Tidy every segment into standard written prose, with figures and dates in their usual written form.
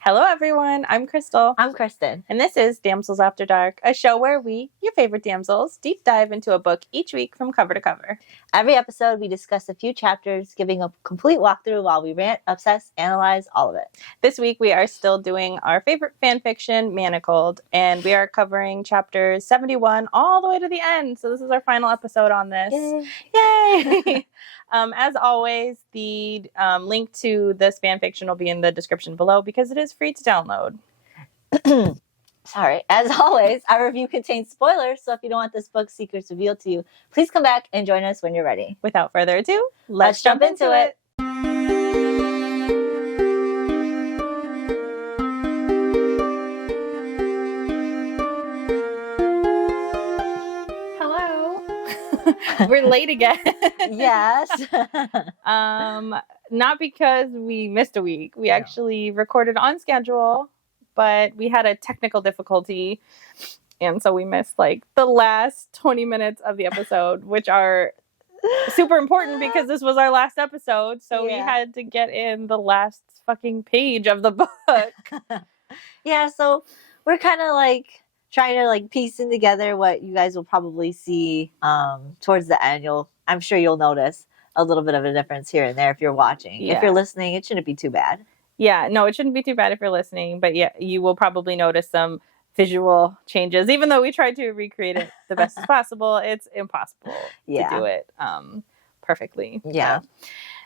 Hello, everyone. I'm Crystal. I'm Kristen. And this is Damsels After Dark, a show where we, your favorite damsels, deep dive into a book each week from cover to cover. Every episode, we discuss a few chapters, giving a complete walkthrough while we rant, obsess, analyze all of it. This week, we are still doing our favorite fan fiction, Manacled, and we are covering chapters 71 all the way to the end. So this is our final episode on this. Yay! As always, the link to this fan fiction will be in the description below because it is free to download. Sorry. As always, our review contains spoilers, so if you don't want this book's secrets revealed to you, please come back and join us when you're ready. Without further ado, let's jump into it. Hello. We're late again. Yes. Not because we missed a week. We actually recorded on schedule, but we had a technical difficulty, and so we missed like the last 20 minutes of the episode, which are super important because this was our last episode, so we had to get in the last fucking page of the book. Yeah, so we're kind of like trying to like piecing together what you guys will probably see towards the end. I'm sure you'll notice a little bit of a difference here and there if you're watching. If you're listening, it shouldn't be too bad. Yeah, no, it shouldn't be too bad if you're listening, but yeah, you will probably notice some visual changes. Even though we tried to recreate it the best as possible, it's impossible to do it perfectly. Yeah. So,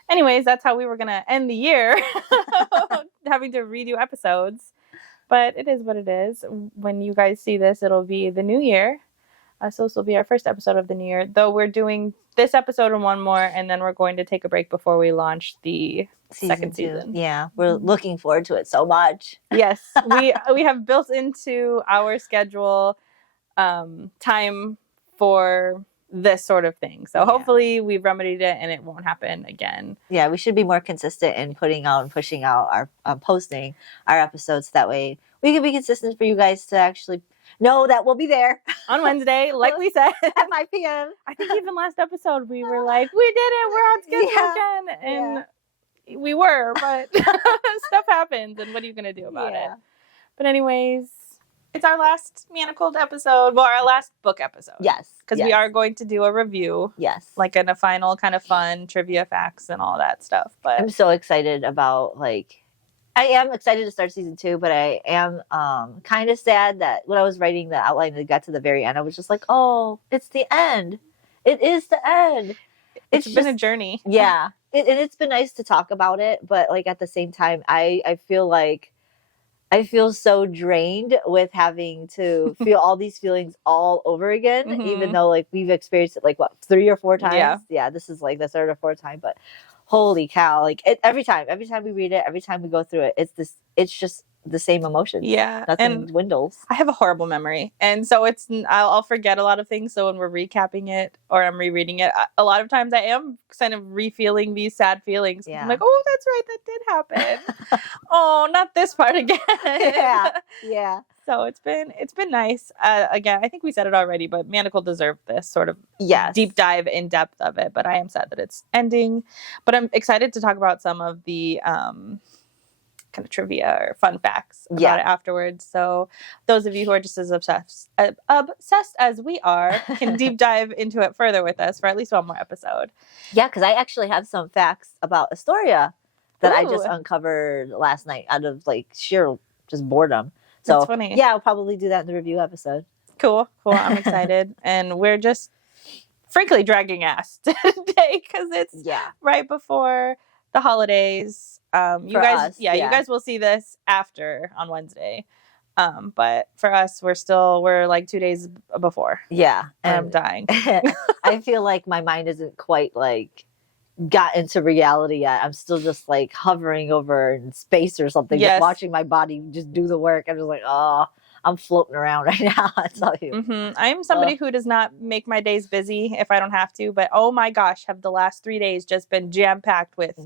anyways, that's how we were going to end the year, having to redo episodes. But it is what it is. When you guys see this, it'll be the new year. So this will be our first episode of the new year, though we're doing this episode and one more, and then we're going to take a break before we launch the second season. Yeah, we're looking forward to it so much. Yes, we have built into our schedule time for this sort of thing. So hopefully we've remedied it and it won't happen again. Yeah, we should be more consistent in putting out and pushing out our posting our episodes. That way we can be consistent for you guys to actually know that we'll be there on Wednesday, like we said, at 5 p.m. I think even last episode we were like, we did it, we're on schedule again. And we were, but stuff happens, and what are you going to do about it? But anyways, it's our last Manacled episode. Well, our last book episode. Yes. Because we are going to do a review. Yes. Like in a final kind of fun trivia facts and all that stuff. But I'm so excited about I am excited to start season 2, but I am kind of sad that when I was writing the outline that got to the very end, I was just like, oh, it's the end. It is the end. It's been a journey. Yeah. And it's been nice to talk about it, but like at the same time, I feel like I feel so drained with having to feel all these feelings all over again, even though like we've experienced it 3 or 4 times. Yeah, this is like the 3rd or 4th time, but holy cow, every time we read it, every time we go through it, it's just the same emotions. Yeah. Nothing dwindles. I have a horrible memory. And so I'll forget a lot of things. So when we're recapping it or I'm rereading it, a lot of times I am kind of re-feeling these sad feelings. Yeah. I'm like, oh, that's right. That did happen. Oh, not this part again. Yeah. So it's been nice. Again, I think we said it already, but Manacled deserved this sort of deep dive in depth of it. But I am sad that it's ending. But I'm excited to talk about some of the kind of trivia or fun facts about it afterwards. So those of you who are just as obsessed as we are can deep dive into it further with us for at least one more episode. Yeah, because I actually have some facts about Astoria that I just uncovered last night out of sheer just boredom. So that's funny. Yeah, I'll probably do that in the review episode. Cool. I'm excited. And we're just frankly dragging ass today because it's right before the holidays. You guys will see this after on Wednesday. But for us, we're like 2 days before. Yeah. And I'm dying. I feel like my mind isn't quite got into reality yet. I'm still just hovering over in space or something, just watching my body just do the work. I'm just like, oh, I'm floating around right now. I tell you. I'm somebody who does not make my days busy if I don't have to, but oh my gosh, have the last 3 days just been jam-packed with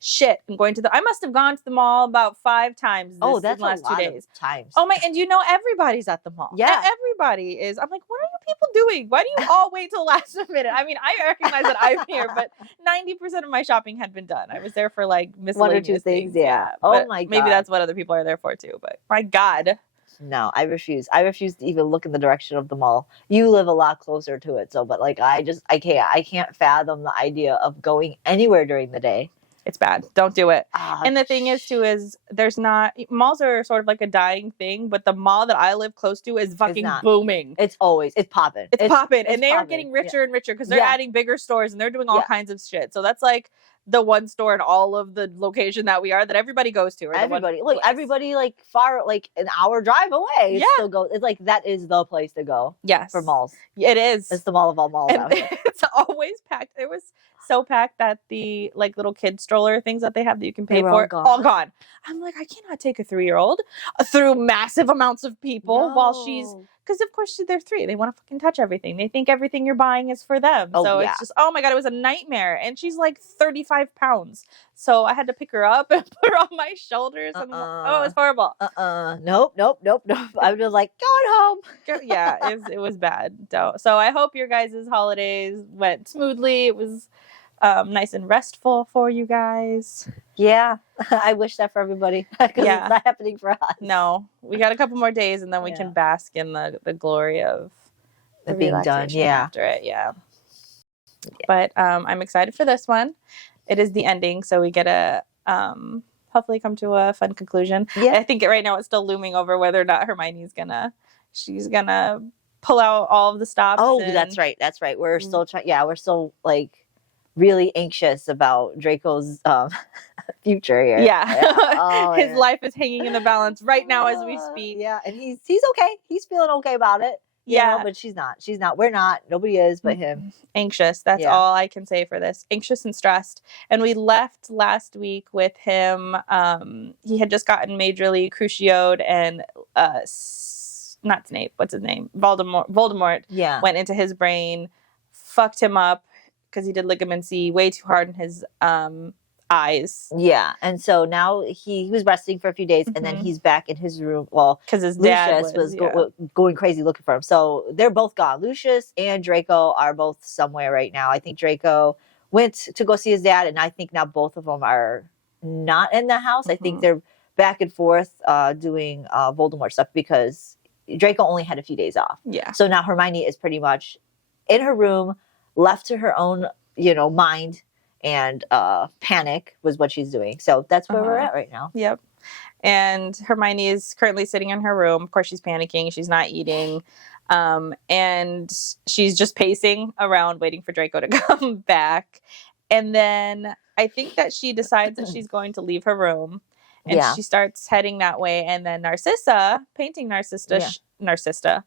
shit. I'm going to I must have gone to the mall about 5 times in the last 2 days. Times. Oh my, and everybody's at the mall. Yeah. Everybody is. I'm like, what are you people doing? Why do you all wait till the last minute? I mean, I recognize that I'm here, but 90% of my shopping had been done. I was there for like miscellaneous 1 or 2 things. Yeah. Oh my God. Maybe that's what other people are there for too, but my God. No, I refuse. I refuse to even look in the direction of the mall. You live a lot closer to it, so but like I can't fathom the idea of going anywhere during the day. It's bad. Don't do it. And the thing is too is malls are sort of like a dying thing, but the mall that I live close to is fucking booming. It's popping. It's popping. And they are getting richer and richer because they're adding bigger stores and they're doing all kinds of shit. So that's like the one store in all of the location that we are that everybody goes to. Everybody like far, like an hour drive away. Still go. It's like that is the place to go. Yes. For malls. It is. It's the mall of all malls out here. It's always packed. It was so packed that the like little kid stroller things that they have that you can pay for all gone. I'm like, I cannot take a 3-year-old through massive amounts of people while she's because of course they're 3. They want to fucking touch everything. They think everything you're buying is for them. It's just, oh my God, it was a nightmare. And she's like 35 pounds. So I had to pick her up and put her on my shoulders. And it was horrible. Nope. I was just like, going home. Yeah, it was bad. So I hope your guys' holidays went smoothly. It was nice and restful for you guys. Yeah, I wish that for everybody because it's not happening for us. No, we got a couple more days and then we can bask in the glory of the being done. After it, But I'm excited for this one. It is the ending, so we get to hopefully come to a fun conclusion. Yeah. I think right now it's still looming over whether or not Hermione's she's gonna pull out all of the stops. Oh, that's right. We're still trying. Yeah, we're still like really anxious about Draco's future here. His life is hanging in the balance right now as we speak. Yeah, and he's okay. He's feeling okay about it. You know, but she's not. We're not. Nobody is but him. Anxious. That's all I can say for this. Anxious and stressed. And we left last week with him. He had just gotten majorly crucioed and not Snape. What's his name? Voldemort. Yeah. Went into his brain, fucked him up because he did ligament C way too hard in his eyes. Yeah, and so now he was resting for a few days, and then he's back in his room. Well, because his dad was going crazy looking for him. So they're both gone. Lucius and Draco are both somewhere right now. I think Draco went to go see his dad, and I think now both of them are not in the house. I think they're back and forth doing Voldemort stuff because Draco only had a few days off. Yeah. So now Hermione is pretty much in her room, left to her own, mind. And panic was what she's doing. So that's where we're at right now. Yep. And Hermione is currently sitting in her room. Of course, she's panicking. She's not eating. And she's just pacing around waiting for Draco to come back. And then I think that she decides that she's going to leave her room. And she starts heading that way. And then Narcissa, painting Narcissa,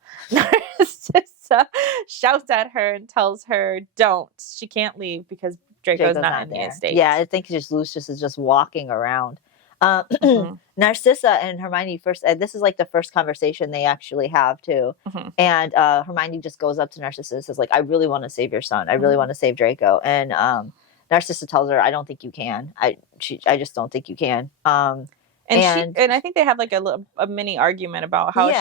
shouts at her and tells her, don't. She can't leave because Draco's not in the estate. Yeah, I think Lucius is just walking around. Narcissa and Hermione first, this is like the first conversation they actually have too. And Hermione just goes up to Narcissa and says like, I really want to save your son. I really want to save Draco. And Narcissa tells her, I don't think you can. I just don't think you can. And I think they have like a mini argument about how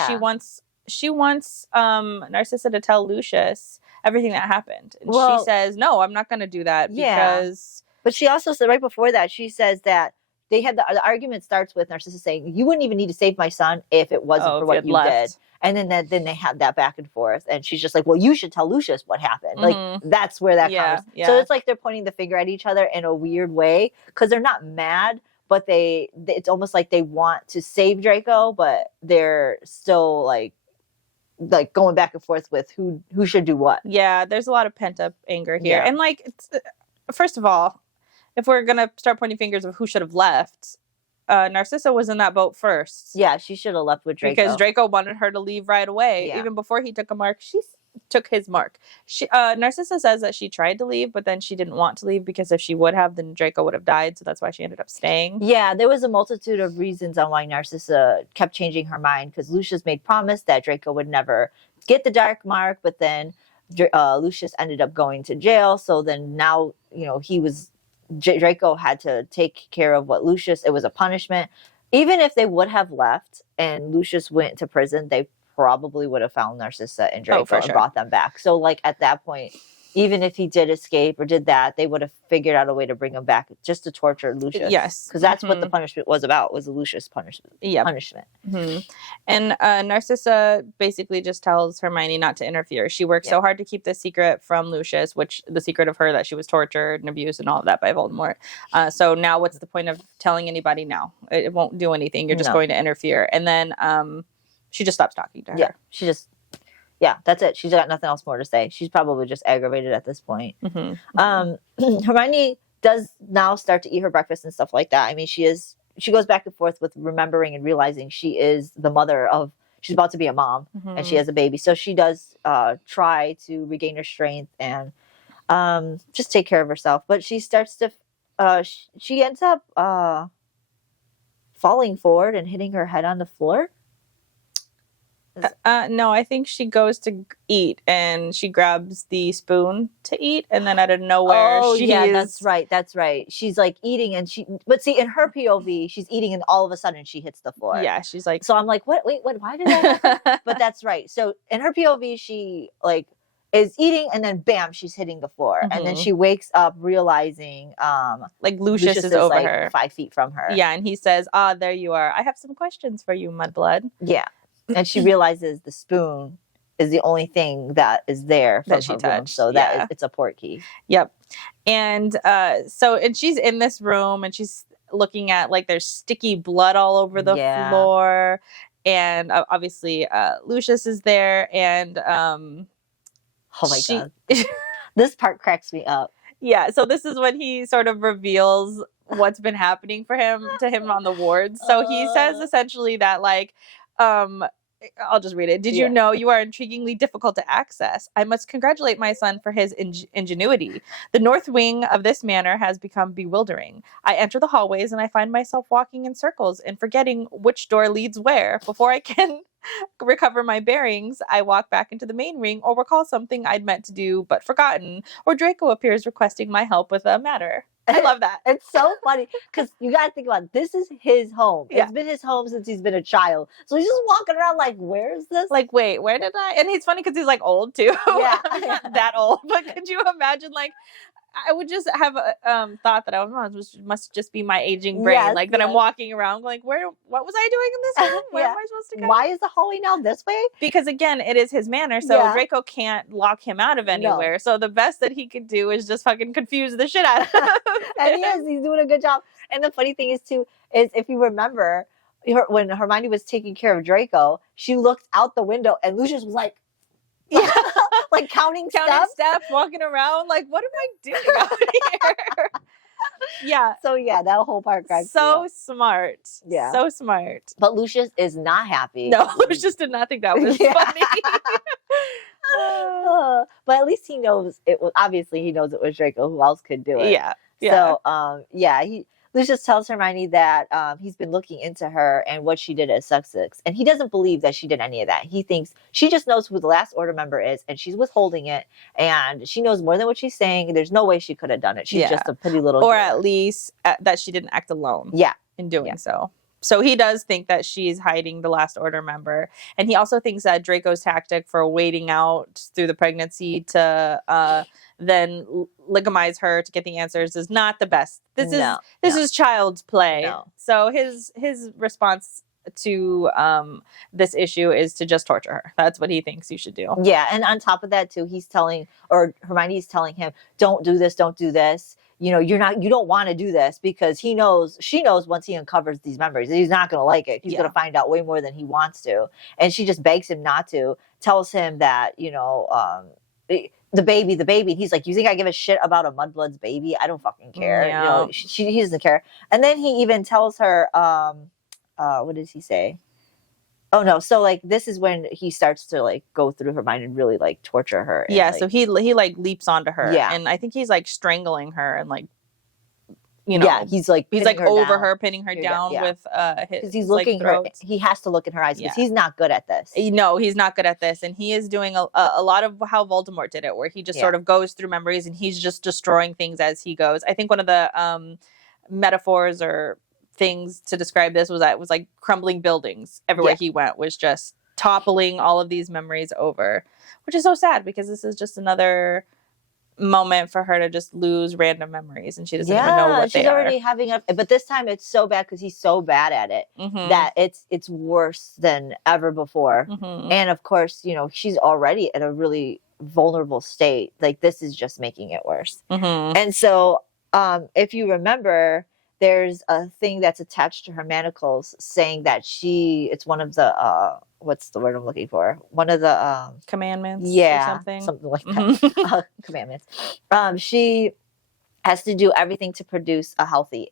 she wants Narcissa to tell Lucius everything that happened. And she says, no, I'm not going to do that because... But she also said right before that, she says that they had the argument starts with Narcissa saying, you wouldn't even need to save my son if it wasn't for what you did. And then they had that back and forth. And she's just like, well, you should tell Lucius what happened. Like, that's where that comes. So it's like they're pointing the finger at each other in a weird way because they're not mad, but it's almost like they want to save Draco, but they're still like going back and forth with who should do what. Yeah, there's a lot of pent up anger here. And like, first of all, if we're going to start pointing fingers of who should have left, Narcissa was in that boat first. Yeah, she should have left with Draco. Because Draco wanted her to leave right away. Even before he took a mark, took his mark. Narcissa says that she tried to leave, but then she didn't want to leave because if she would have, then Draco would have died. So that's why she ended up staying. Yeah, there was a multitude of reasons on why Narcissa kept changing her mind, because Lucius made promise that Draco would never get the dark mark, but then Lucius ended up going to jail. So then now, Draco had to take care of what Lucius, it was a punishment. Even if they would have left and Lucius went to prison, they probably would have found Narcissa and Draco and brought them back. So like at that point, even if he did escape or did that, they would have figured out a way to bring him back just to torture Lucius. Yes. Because that's what the punishment was about, was the Lucius punishment. Yeah. Mm-hmm. And Narcissa basically just tells Hermione not to interfere. She worked so hard to keep this secret from Lucius, which the secret of her that she was tortured and abused and all of that by Voldemort. So now what's the point of telling anybody now? It won't do anything. You're just going to interfere. And then she just stops talking to her. Yeah, that's it. She's got nothing else more to say. She's probably just aggravated at this point. Mm-hmm. Hermione does now start to eat her breakfast and stuff like that. I mean, she goes back and forth with remembering and realizing she is the mother of, she's about to be a mom, and she has a baby. So she does try to regain her strength and just take care of herself. But she starts to, she ends up falling forward and hitting her head on the floor. No, I think she goes to eat and she grabs the spoon to eat, and then out of nowhere, that's right. She's like eating, and but see, in her POV, she's eating, and all of a sudden she hits the floor. Yeah, she's like, so I'm like, what? Wait, what? Why did that happen? But that's right. So in her POV, she like is eating, and then bam, she's hitting the floor, and then she wakes up realizing, like Lucius is over like her, 5 feet from her. Yeah, and he says, "Ah, there you are. I have some questions for you, Mudblood." Yeah. And she realizes the spoon is the only thing that is there from that she her touched. Room, so that it's a port key. Yep. And and she's in this room and she's looking at like there's sticky blood all over the floor, and obviously Lucius is there, and oh my god, this part cracks me up. Yeah. So this is when he sort of reveals what's been happening to him on the wards. So he says essentially that like. I'll just read it. Did you know you are intriguingly difficult to access? I must congratulate my son for his ingenuity. The north wing of this manor has become bewildering. I enter the hallways and I find myself walking in circles and forgetting which door leads where. Before I can recover my bearings, I walk back into the main ring or recall something I'd meant to do but forgotten, or Draco appears requesting my help with a matter. I love that. It's so funny because you got to think about it. This is his home. Yeah. It's been his home since he's been a child. So he's just walking around like, where is this? Like, wait, where did I? And he's funny because he's like old too. Yeah. That old. But could you imagine like, I would just have thought that must just be my aging brain. That I'm walking around like, what was I doing in this room? Where am I supposed to go? Why is the hallway now this way? Because again, it is his manor, so Draco can't lock him out of anywhere. No. So the best that he could do is just fucking confuse the shit out of him. And he's doing a good job. And the funny thing is too, is if you remember, when Hermione was taking care of Draco, she looked out the window and Lucius was like, like counting steps, walking around like, what am I doing out here? Yeah. So that whole part cracks me up. Smart. Yeah. So smart. But Lucius is not happy. No, Lucius did not think that was funny. But at least he knows it was, obviously he knows it was Draco. Who else could do it? Yeah. So Lucius tells Hermione that he's been looking into her and what she did at Sussex. And he doesn't believe that she did any of that. He thinks she just knows who the last order member is and she's withholding it. And she knows more than what she's saying. There's no way she could have done it. She's just a pretty little Or at least that she didn't act alone in doing so. So he does think that she's hiding the last order member. And he also thinks that Draco's tactic for waiting out through the pregnancy to then legitimize her to get the answers is not the best. This is child's play. No. So his response to this issue is to just torture her. That's what he thinks you should do. Yeah, and on top of that too, Hermione's telling him, don't do this. You know, you don't want to do this because she knows once he uncovers these memories, he's not going to like it. He's going to find out way more than he wants to. And she just begs him not to, tells him that, the baby. And he's like, you think I give a shit about a mudblood's baby? I don't fucking care. Yeah. He doesn't care. And then he even tells her, what does he say? Oh no! So like this is when he starts to like go through her mind and really like torture her. And, Yeah, like, so he like leaps onto her, Yeah. and I think he's like strangling her and like, yeah, he's like over down. her, pinning her down Yeah. with Because he's his like looking her. throat. He has to look in her eyes because Yeah. he's not good at this. No, he's not good at this, and he is doing a lot of how Voldemort did it, where he just Yeah. sort of goes through memories and he's just destroying things as he goes. I think one of the metaphors or things to describe this was that it was like crumbling buildings everywhere he went, was just toppling all of these memories over, which is so sad because this is just another moment for her to just lose random memories and she doesn't even know what she's they already are. having but this time it's so bad because he's so bad at it that it's worse than ever before. And of course, you know, she's already in a really vulnerable state. Like this is just making it worse. And so if you remember, there's a thing that's attached to her manacles saying that it's one of the what's the word I'm looking for? One of the commandments, or something like that. Commandments. She has to do everything to produce a healthy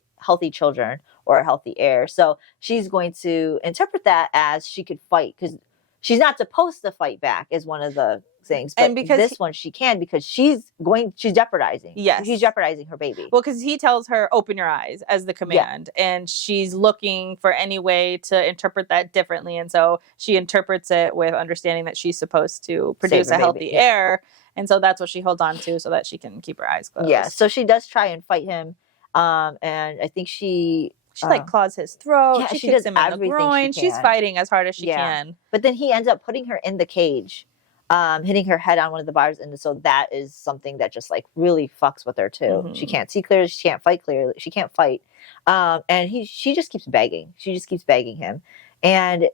children or a healthy heir. So she's going to interpret that as she could fight because she's not supposed to fight back is one of the things. But and because this one she can because she's jeopardizing. Yes. He's jeopardizing her baby. Well, because he tells her, open your eyes as the command. And she's looking for any way to interpret that differently. And so she interprets it with understanding that she's supposed to produce a healthy heir. And so that's what she holds on to so that she can keep her eyes closed. Yeah. So she does try and fight him. And I think she like claws his throat. Yeah, she kicks him in the groin. She's fighting as hard as she can. But then he ends up putting her in the cage, hitting her head on one of the bars. And so that is something that just like really fucks with her too. She can't see clearly. She can't fight clearly. She can't fight. And she just keeps begging. She just keeps begging him. And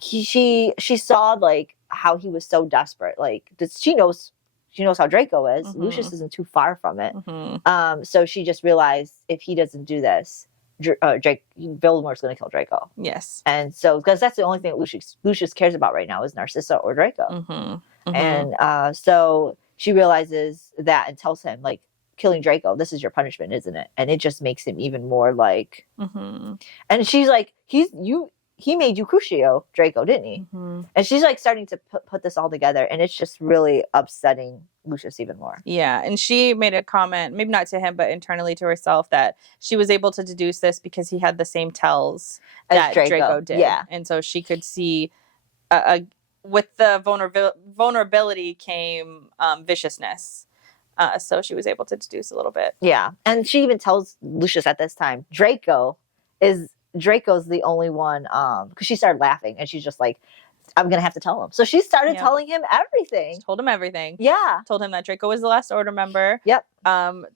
she saw like how he was so desperate. Like she knows how Draco is. Lucius isn't too far from it. So she just realized if he doesn't do this, Voldemort's going to kill Draco. Yes. And so, because that's the only thing that Lucius cares about right now is Narcissa or Draco. And so she realizes that and tells him, like, killing Draco, this is your punishment, isn't it? And it just makes him even more like, and she's like, he made you Crucio, Draco, didn't he? And she's like starting to put this all together, and it's just really upsetting Lucius even more. Yeah, and she made a comment, maybe not to him, but internally to herself, that she was able to deduce this because he had the same tells that Draco did. Yeah. And so she could see, with the vulnerability came viciousness. So she was able to deduce a little bit. Yeah, and she even tells Lucius at this time, Draco's the only one, because she started laughing and she's just like, I'm gonna have to tell him. So she started telling him everything. She told him everything. Yeah. Told him that Draco was the last Order member. Yep.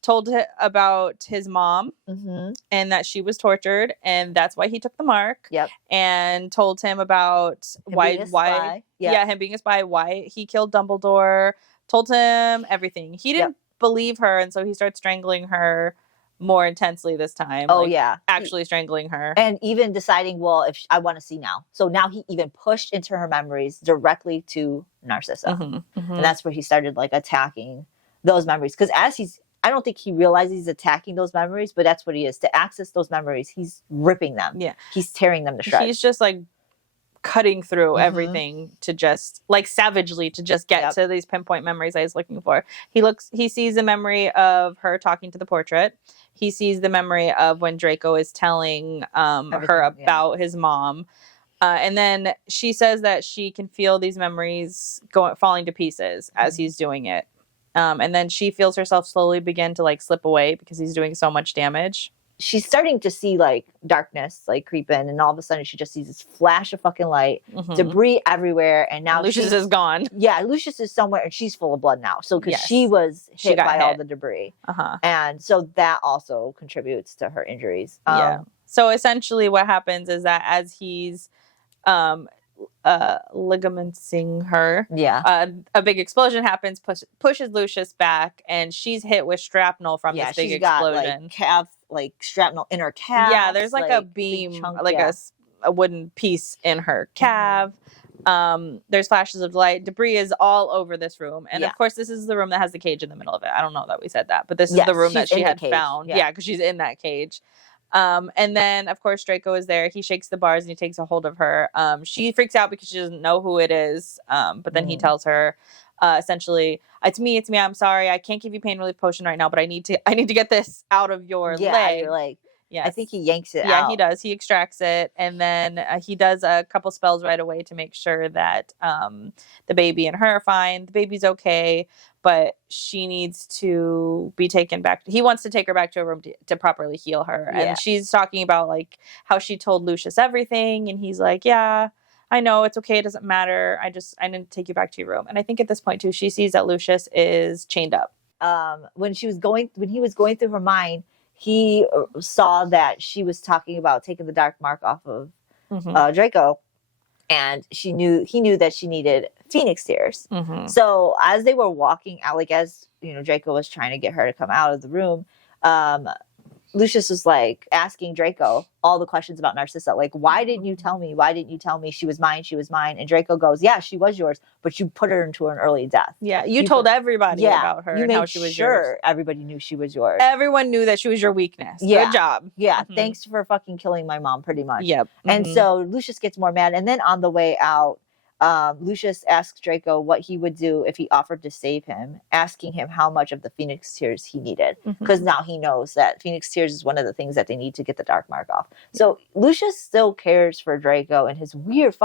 Told him about his mom and that she was tortured and that's why he took the mark. Yep. And told him about why him being a spy, why he killed Dumbledore. Told him everything. He didn't believe her, and so he starts strangling her more intensely this time. Oh, yeah. Actually strangling her. And even deciding, well, if I want to see now. So now he even pushed into her memories directly to Narcissa. And that's where he started like attacking those memories. Because I don't think he realizes he's attacking those memories, but that's what he is. To access those memories, he's ripping them. Yeah. He's tearing them to shreds. He's just like cutting through everything to just like savagely to just get to these pinpoint memories I was looking for. He sees the memory of her talking to the portrait. He sees the memory of when Draco is telling her about his mom. And then she says that she can feel these memories falling to pieces as he's doing it. And then she feels herself slowly begin to like slip away because he's doing so much damage. She's starting to see like darkness like creep in, and all of a sudden she just sees this flash of fucking light, debris everywhere, and now Lucius is gone. Yeah, Lucius is somewhere, and she's full of blood now. So because she was hit by all the debris, and so that also contributes to her injuries. So essentially, what happens is that as he's ligamenting her, a big explosion happens, pushes Lucius back, and she's hit with shrapnel from this big explosion. Got, calf, shrapnel in her calf. Yeah, there's like a beam, chunk, a wooden piece in her calf. There's flashes of light. Debris is all over this room, and of course, this is the room that has the cage in the middle of it. I don't know that we said that, but this is the room that she had found. Yeah, because she's in that cage. And then, of course, Draco is there. He shakes the bars and he takes a hold of her. She freaks out because she doesn't know who it is. But then he tells her, essentially, it's me. I'm sorry. I can't give you pain relief potion right now, but I need to get this out of your leg. Out of your leg. Yes. I think he yanks it out. Yeah, he does. He extracts it. And then he does a couple spells right away to make sure that the baby and her are fine. The baby's okay, but she needs to be taken back. He wants to take her back to a room to properly heal her. Yeah. And she's talking about like how she told Lucius everything. And he's like, yeah, I know, it's okay. It doesn't matter. I didn't take you back to your room. And I think at this point too, she sees that Lucius is chained up. When he was going through her mind, he saw that she was talking about taking the dark mark off of Draco, and he knew that she needed Phoenix tears. So as they were walking out, like as Draco was trying to get her to come out of the room, Lucius was like asking Draco all the questions about Narcissa. Like, why didn't you tell me? Why didn't you tell me she was mine? She was mine. And Draco goes, yeah, she was yours, but you put her into an early death. Yeah, you told everybody about her and how she was yours. Everybody knew she was yours. Everyone knew that she was your weakness. Yeah. Good job. Yeah, thanks for fucking killing my mom, pretty much. Yep. And so Lucius gets more mad. And then on the way out, Lucius asks Draco what he would do if he offered to save him, asking him how much of the Phoenix tears he needed, because now he knows that Phoenix tears is one of the things that they need to get the dark mark off. So Lucius still cares for Draco in his weird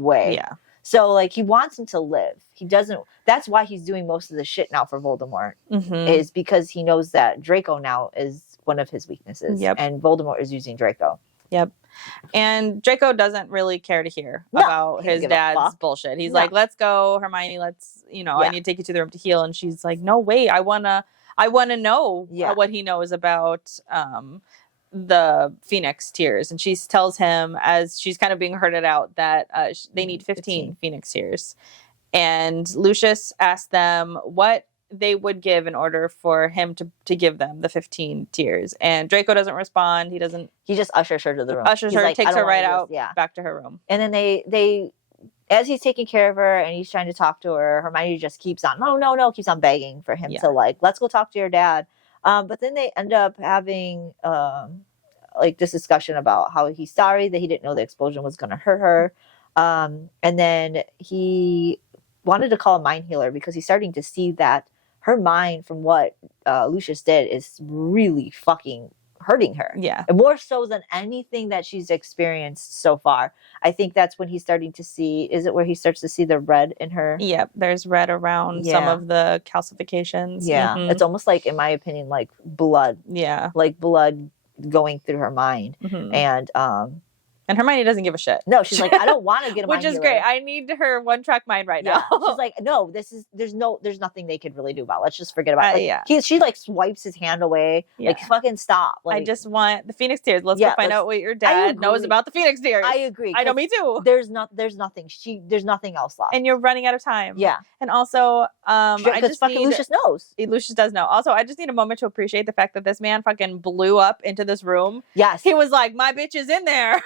way. Yeah. So like he wants him to live. He doesn't. That's why he's doing most of the shit now for Voldemort, is because he knows that Draco now is one of his weaknesses, and Voldemort is using Draco. Yep. And Draco doesn't really care to hear about his dad's bullshit. He's like, let's go, Hermione, let's, I need to take you to the room to heal. And she's like, no, wait, I want to know what he knows about the Phoenix tears. And she tells him, as she's kind of being herded out, that they need 15 Phoenix tears. And Lucius asked them what they would give in order for him to give them the 15 tears. And Draco doesn't respond. He just ushers her to the room. Takes her right out, back to her room. And then they as he's taking care of her and he's trying to talk to her, Hermione just keeps on, keeps on begging for him to like, let's go talk to your dad. But then they end up having like this discussion about how he's sorry that he didn't know the explosion was going to hurt her. And then he wanted to call a mind healer because he's starting to see that her mind from what Lucius did is really fucking hurting her. Yeah. And more so than anything that she's experienced so far. I think that's when he's starting to see, is it where he starts to see the red in her? Yep. There's red around some of the calcifications. Yeah. It's almost like, in my opinion, like blood. Yeah. Like blood going through her mind. And Hermione doesn't give a shit. No, she's like, I don't want to get a mind Which is great. I need her one-track mind right now. She's like, no, there's nothing they could really do about it. Let's just forget about it. She like swipes his hand away. Like, fucking stop. Like, I just want the Phoenix tears. Let's go find out what your dad knows about the Phoenix tears. I agree. I know, me too. There's nothing. There's nothing else left. And you're running out of time. Yeah. And also, Lucius knows. Lucius does know. Also, I just need a moment to appreciate the fact that this man fucking blew up into this room. Yes. He was like, my bitch is in there.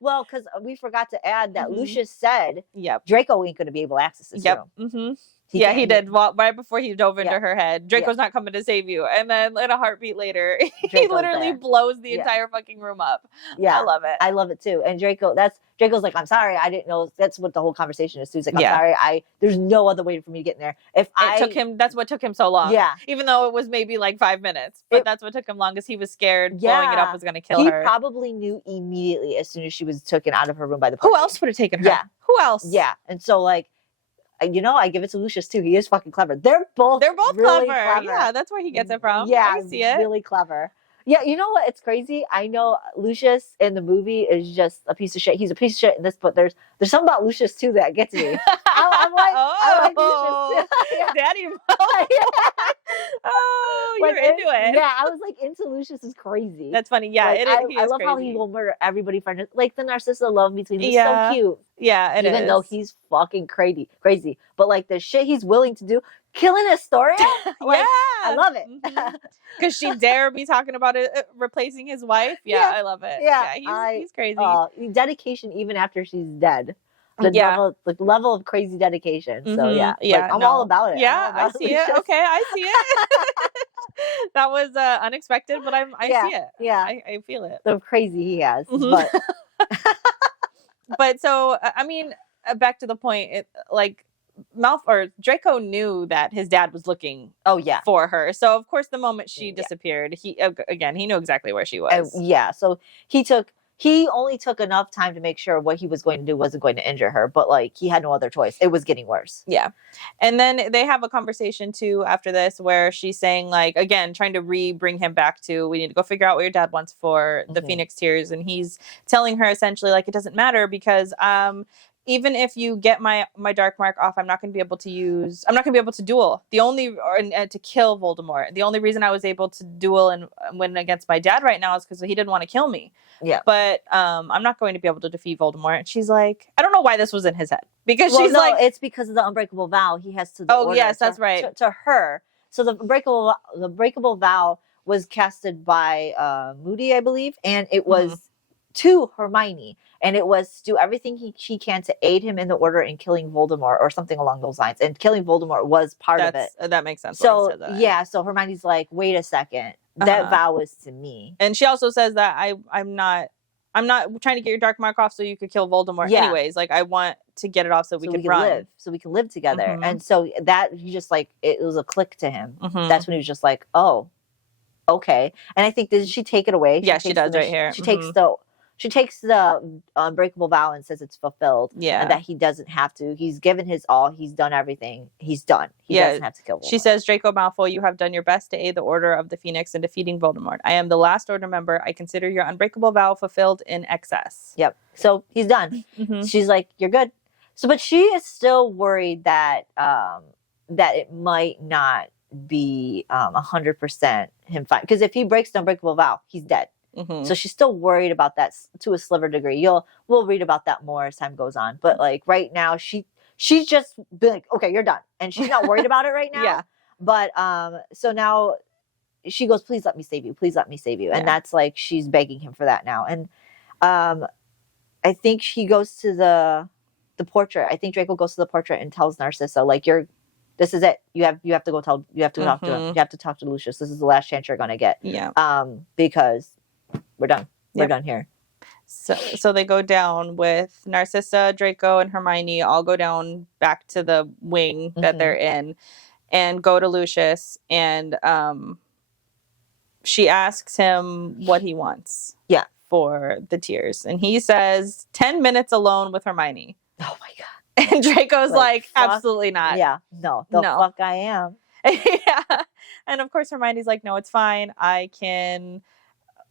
Well, because we forgot to add that Lucius said, Draco ain't going to be able to access this room. He did. Well, right before he dove into her head, Draco's not coming to save you. And then in a heartbeat later, he literally blows the entire fucking room up. Yeah. I love it. I love it too. And Draco's like, I'm sorry, I didn't know. That's what the whole conversation is too. He's like, I'm sorry, there's no other way for me to get in there. That's what took him so long. Yeah. Even though it was maybe like 5 minutes. But that's what took him long, because he was scared blowing it up was going to kill her. He probably knew immediately as soon as she was taken out of her room by the party. Who else would have taken her? Yeah. Who else? Yeah. And so like, I give it to Lucius too. He is fucking clever. They're both really clever. Yeah, that's where he gets it from. Yeah, I see it. Really clever. Yeah, you know what? It's crazy. I know Lucius in the movie is just a piece of shit. He's a piece of shit in this, but there's something about Lucius too that gets me. I like Lucius too. Daddy. You're into it. Yeah, I was like, into Lucius is crazy. That's funny. Yeah, like, I love crazy. how he will murder everybody. Like the Narcissa love between them is so cute. Yeah, even though he's fucking crazy. But like the shit he's willing to do, killing Astoria, like, I love it. Because she dare be talking about it replacing his wife. Yeah, I love it. Yeah, he's crazy. Dedication even after she's dead. The level of crazy dedication. So I'm all about it. Yeah, I see it. Okay, I see it. That was unexpected, but I see it. Yeah. I feel it. The crazy he has. But but so I mean, back to the point, like Draco knew that his dad was looking for her. So of course the moment she disappeared, he knew exactly where she was. So he only took enough time to make sure what he was going to do wasn't going to injure her, but like he had no other choice. It was getting worse. Yeah. And then they have a conversation too after this where she's saying, like, again, trying to bring him back to, we need to go figure out what your dad wants for the Phoenix Tears. And he's telling her essentially, like, it doesn't matter because even if you get my dark mark off, I'm not going to be able to duel. To kill Voldemort. The only reason I was able to duel and win against my dad right now is because he didn't want to kill me. Yeah. But I'm not going to be able to defeat Voldemort. And she's like, I don't know why this was in his head. Because it's because of the unbreakable vow he has to yes, that's right. To her. So the breakable vow was casted by Moody, I believe, and it was to Hermione. And it was to do everything she can to aid him in the order in killing Voldemort or something along those lines. And killing Voldemort was part of it. That makes sense. So, so Hermione's like, wait a second. That vow was to me. And she also says that I'm not trying to get your dark mark off so you could kill Voldemort anyways. Like, I want to get it off so we can run. So we can live together. And so that, he just like, it was a click to him. That's when he was just like, oh, okay. And I think, did she take it away? She does right here. She takes the unbreakable vow and says it's fulfilled. Yeah. And that he doesn't have to. He's given his all. He's done everything. He's done. He doesn't have to kill Voldemort. She says, Draco Malfoy, you have done your best to aid the Order of the Phoenix in defeating Voldemort. I am the last Order member. I consider your unbreakable vow fulfilled in excess. Yep. So he's done. She's like, you're good. So, but she is still worried that that it might not be 100% him fine. Because if he breaks the unbreakable vow, he's dead. So she's still worried about that to a sliver degree. We'll read about that more as time goes on. But like right now, she's just been like, okay, you're done, and she's not worried about it right now. But so now she goes, please let me save you. Please let me save you. And that's like she's begging him for that now. And I think he goes to the portrait. I think Draco goes to the portrait and tells Narcissa, like, this is it. You have to go talk to him. You have to talk to Lucius. This is the last chance you're gonna get. Because we're done. We're done here. So they go down with Narcissa, Draco, and Hermione all go down back to the wing that they're in and go to Lucius. And she asks him what he wants for the tears. And he says 10 minutes alone with Hermione. Oh my God. And Draco's like absolutely not. Yeah. No. Fuck I am. And of course Hermione's like, no, it's fine. I can...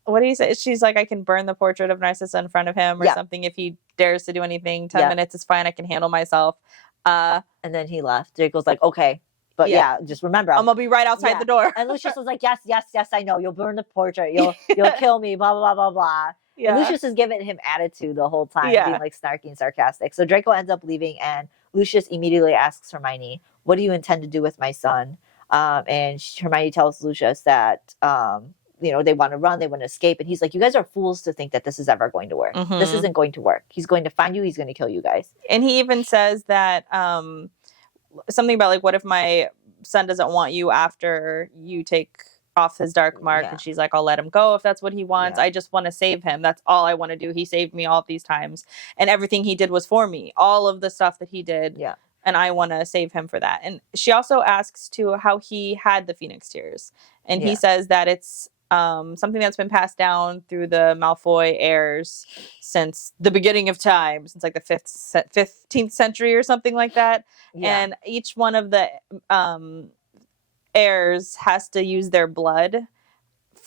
What do you say? She's like, I can burn the portrait of Narcissa in front of him or something if he dares to do anything. 10 minutes is fine. I can handle myself. And then he left. Draco's like, okay. But just remember. I'm going to be right outside the door. And Lucius was like, yes, I know. You'll burn the portrait. You'll kill me, blah, blah, blah, blah, blah. Yeah. And Lucius is giving him attitude the whole time, being like snarky and sarcastic. So Draco ends up leaving and Lucius immediately asks Hermione, what do you intend to do with my son? And Hermione tells Lucius that... they want to run, they want to escape. And he's like, you guys are fools to think that this is ever going to work. This isn't going to work. He's going to find you. He's going to kill you guys. And he even says that something about like, what if my son doesn't want you after you take off his dark mark? And she's like, I'll let him go if that's what he wants. I just want to save him. That's all I want to do. He saved me all of these times. And everything he did was for me. All of the stuff that he did. Yeah. And I want to save him for that. And she also asks too how he had the Phoenix Tears. And he says that it's something that's been passed down through the Malfoy heirs since the beginning of time, since like the 15th century or something like that. And each one of the heirs has to use their blood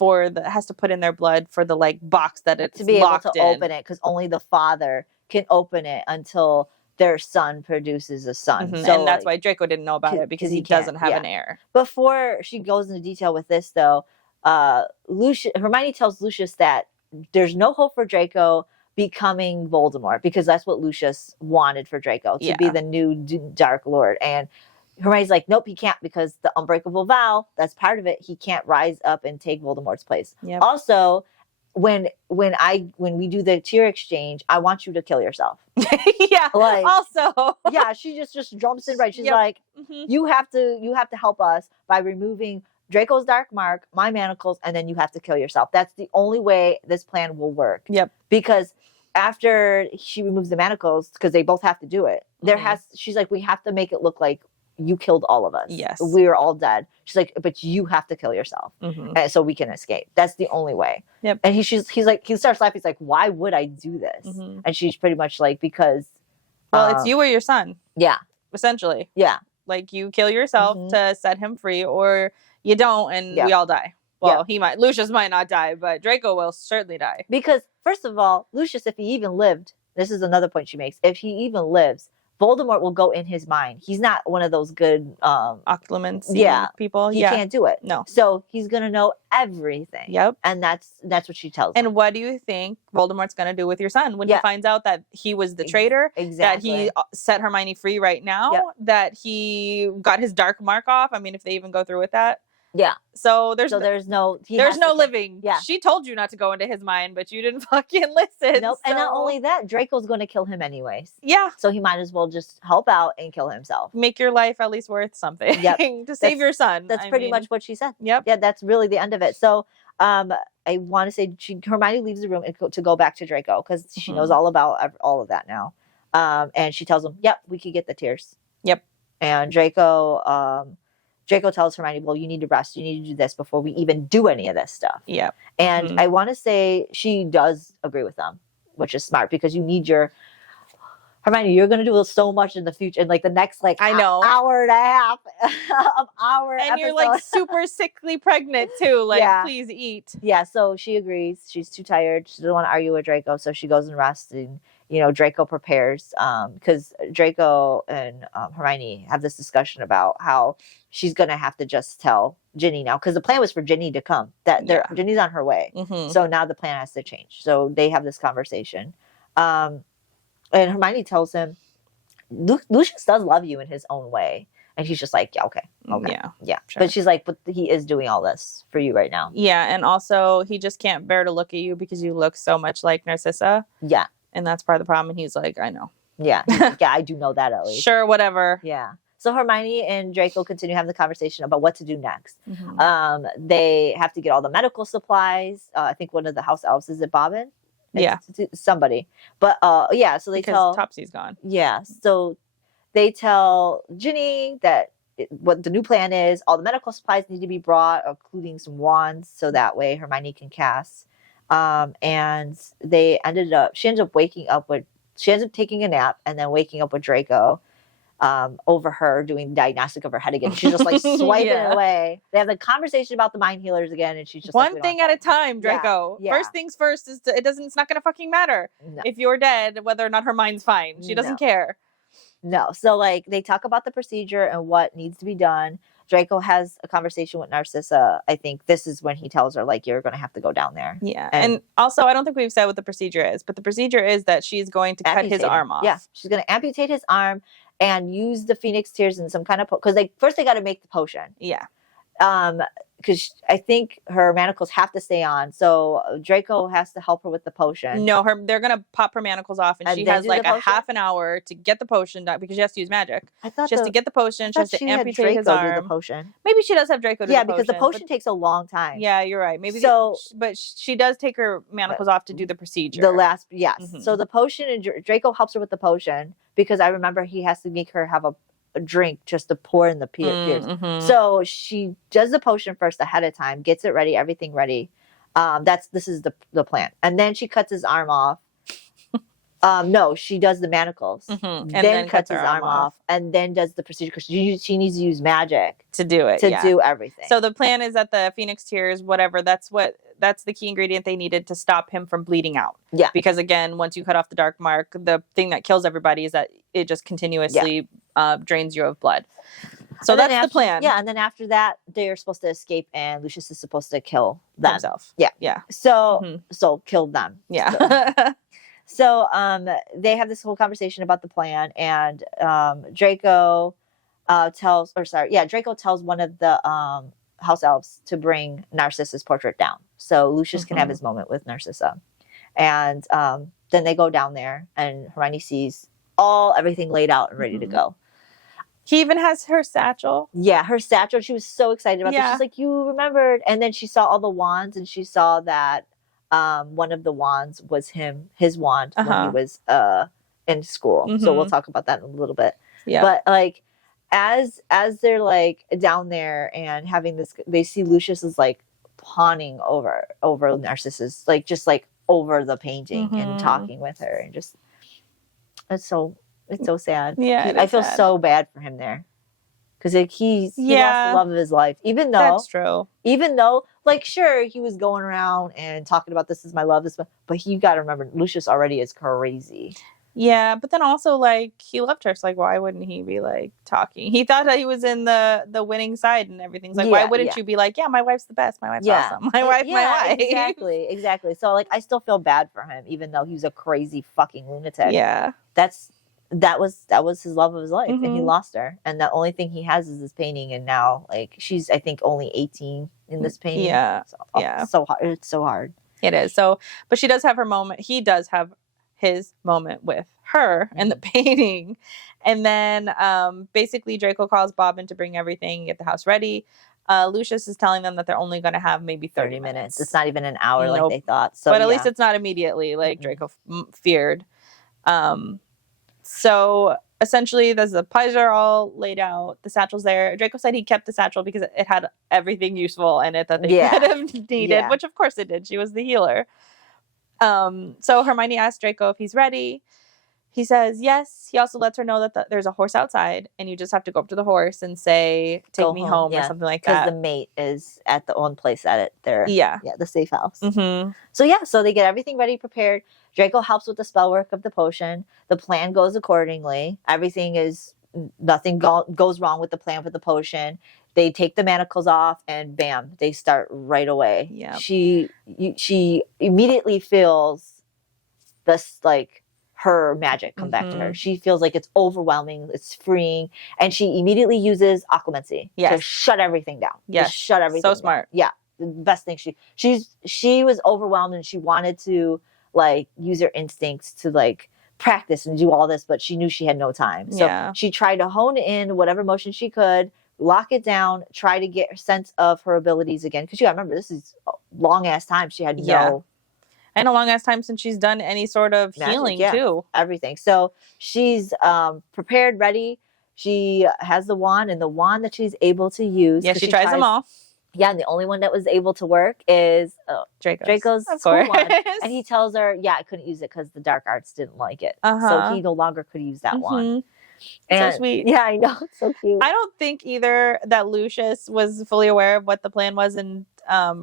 has to put in their blood for the like box that it's to be able to in. Open it, because only the father can open it until their son produces a son. So, and that's why Draco didn't know about it, because he doesn't have an heir. Before she goes into detail with this though, Hermione tells Lucius that there's no hope for Draco becoming Voldemort, because that's what Lucius wanted for Draco, to be the new Dark Lord. And Hermione's like, nope, he can't, because the unbreakable vow, that's part of it. He can't rise up and take Voldemort's place. Yep. Also, when we do the tear exchange, I want you to kill yourself. She just jumps in right. She's like, you have to help us by removing Draco's dark mark, my manacles, and then you have to kill yourself. That's the only way this plan will work. Yep. Because after she removes the manacles, because they both have to do it, she's like, we have to make it look like you killed all of us. Yes. We are all dead. She's like, but you have to kill yourself. And so we can escape. That's the only way. Yep. And he's like, he starts laughing. He's like, why would I do this? And she's pretty much like, because. Well, it's you or your son. Yeah. Essentially. Yeah. Like you kill yourself to set him free, or you don't and we all die. Well, Lucius might not die, but Draco will certainly die. Because, first of all, Lucius, if he even lived, this is another point she makes, if he even lives, Voldemort will go in his mind. He's not one of those good occlumency people. He can't do it. No. So he's gonna know everything. Yep. And that's what she tells him. And what do you think Voldemort's gonna do with your son when he finds out that he was the traitor? Exactly. That he set Hermione free right now? That he got his dark mark off? I mean, if they even go through with that. Yeah. So there's no living. Yeah. She told you not to go into his mind, but you didn't fucking listen. Nope. So. And not only that, Draco's going to kill him anyways. Yeah. So he might as well just help out and kill himself. Make your life at least worth something. Yep. To save your son. That's pretty much what she said. Yep. Yeah, that's really the end of it. So I want to say Hermione leaves the room to go back to Draco because she knows all about all of that now. And she tells him, yep, we could get the tears. Yep. And Draco tells Hermione, well, you need to rest. You need to do this before we even do any of this stuff. Yeah. And I want to say she does agree with them, which is smart because you need Hermione, you're going to do so much in the future, in like the next hour and a half of our And episode. you're like super sickly pregnant too. Like, please eat. Yeah, so she agrees. She's too tired. She doesn't want to argue with Draco, so she goes and rests. And, Draco prepares because Draco and Hermione have this discussion about how she's going to have to just tell Ginny now because the plan was for Ginny to come. Ginny's on her way. So now the plan has to change. So they have this conversation. And Hermione tells him, Lucius does love you in his own way. And he's just like, yeah, okay. Yeah. Sure. But she's like, but he is doing all this for you right now. Yeah. And also he just can't bear to look at you because you look so much like Narcissa. Yeah. And that's part of the problem. And he's like, I know. Yeah. Yeah, I do know that at least. Sure, whatever. Yeah. So Hermione and Draco continue having the conversation about what to do next. They have to get all the medical supplies. I think one of the house elves, is it Bobbin? Yeah. Somebody. But so they tell Topsy's gone. Yeah. So they tell Ginny that what the new plan is. All the medical supplies need to be brought, including some wands, so that way Hermione can cast. And she ends up taking a nap and then waking up with Draco over her doing diagnostic of her head again. She's just like swiping it away. They have the conversation about the mind healers again, and she's just one thing at a time, Draco. Yeah. First things first is it's not gonna fucking matter if you're dead, whether or not her mind's fine. She doesn't care. No. So they talk about the procedure and what needs to be done. Draco has a conversation with Narcissa. I think this is when he tells her, you're going to have to go down there. Yeah. And also, I don't think we've said what the procedure is, but the procedure is that she's going to cut his arm off. Yeah. She's going to amputate his arm and use the Phoenix Tears in some kind of because first they got to make the potion. Yeah. Because I think her manacles have to stay on, so Draco has to help her with the potion. No, they're gonna pop her manacles off, and she has a half an hour to get the potion done because she has to use magic. I thought she has to get the potion. She has to amputate his arm. Do the potion. Maybe she does have Draco do the potion. Yeah, because the potion takes a long time. Yeah, you're right. Maybe but she does take her manacles off to do the procedure. So the potion and Draco helps her with the potion because I remember he has to make her have a drink just to pour in the tears. So she does the potion first ahead of time, gets it ready, everything ready. This is the plan. And then she cuts his arm off. No, she does the manacles. And then cuts his arm off. And then does the procedure because she needs to use magic to do it. Do everything. So the plan is that the Phoenix Tears, whatever, that's the key ingredient they needed to stop him from bleeding out. Yeah. Because again, once you cut off the dark mark, the thing that kills everybody is that it just continuously drains you of blood. So that's the plan. Yeah, and then after that, they're supposed to escape, and Lucius is supposed to kill them. Himself. Yeah. So kill them. Yeah. So they have this whole conversation about the plan, and Draco tells one of the house elves to bring Narcissa's portrait down, so Lucius can have his moment with Narcissa. And then they go down there, and Hermione sees everything laid out and ready to go. He even has her satchel. Yeah, her satchel. She was so excited about this. She's like, you remembered. And then she saw all the wands, and she saw that one of the wands was his wand when he was in school. So we'll talk about that in a little bit. Yeah. But like as they're like down there and having this, they see Lucius is like pawning over Narcissus, like just like over the painting and talking with her, and just it's so sad. Yeah, I feel so bad for him there. Because like he lost the love of his life, even though that's true. Even though, like, sure, he was going around and talking about this is my love, but you got to remember, Lucius already is crazy. Yeah, but then also like he loved her, so like why wouldn't he be like talking? He thought that he was in the winning side and everything's like, why wouldn't you be like, yeah, my wife's the best, my wife's awesome, my wife. Exactly. So like I still feel bad for him, even though he was a crazy fucking lunatic. Yeah, that was his love of his life, and he lost her, and the only thing he has is this painting, and now like she's I think only 18 in this painting. So hard. It's so hard. It is. So but she does have her moment. He does have his moment with her and the painting, and then basically Draco calls Bob in to bring everything, get the house ready. Lucius is telling them that they're only going to have maybe 30 minutes. It's not even an hour like they thought. So but at least it's not immediately like Draco feared. So essentially, the pies are all laid out. The satchel's there. Draco said he kept the satchel because it had everything useful in it that they could have needed, which of course it did. She was the healer. So Hermione asked Draco if he's ready. He says yes. He also lets her know that there's a horse outside, and you just have to go up to the horse and say, "Take me home," or something like that. Because the mate is at the one place at it. There, the safe house. Mm-hmm. So they get everything ready, prepared. Draco helps with the spell work of the potion. The plan goes accordingly. Nothing goes wrong with the plan for the potion. They take the manacles off, and bam, they start right away. Yeah, she immediately feels this like her magic come back to her. She feels like it's overwhelming, it's freeing, and she immediately uses occlumency to shut everything down. Yes, shut everything. So down. smart. Yeah, the best thing. She was overwhelmed, and she wanted to like use her instincts to like practice and do all this, but she knew she had no time. So she tried to hone in whatever motion she could, lock it down, try to get a sense of her abilities again. Because you gotta remember, this is a long ass time. She had and a long ass time since she's done any sort of magic, healing too. Everything. So she's prepared, ready. She has the wand, and the wand that she's able to use. Yeah, she tries them all. Yeah, and the only one that was able to work is Draco's school wand. And he tells her, I couldn't use it because the dark arts didn't like it. So he no longer could use that wand. And, so sweet. Yeah, I know. It's so cute. I don't think either that Lucius was fully aware of what the plan was and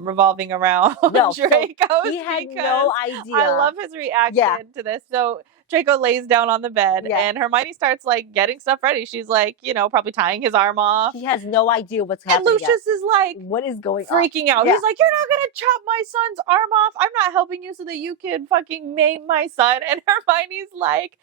revolving around Draco. He had no idea. I love his reaction to this. So Draco lays down on the bed and Hermione starts like getting stuff ready. She's like, probably tying his arm off. He has no idea what's happening. And Lucius is like, what is going on? Freaking out. He's like, you're not going to chop my son's arm off. I'm not helping you so that you can fucking maim my son. And Hermione's like,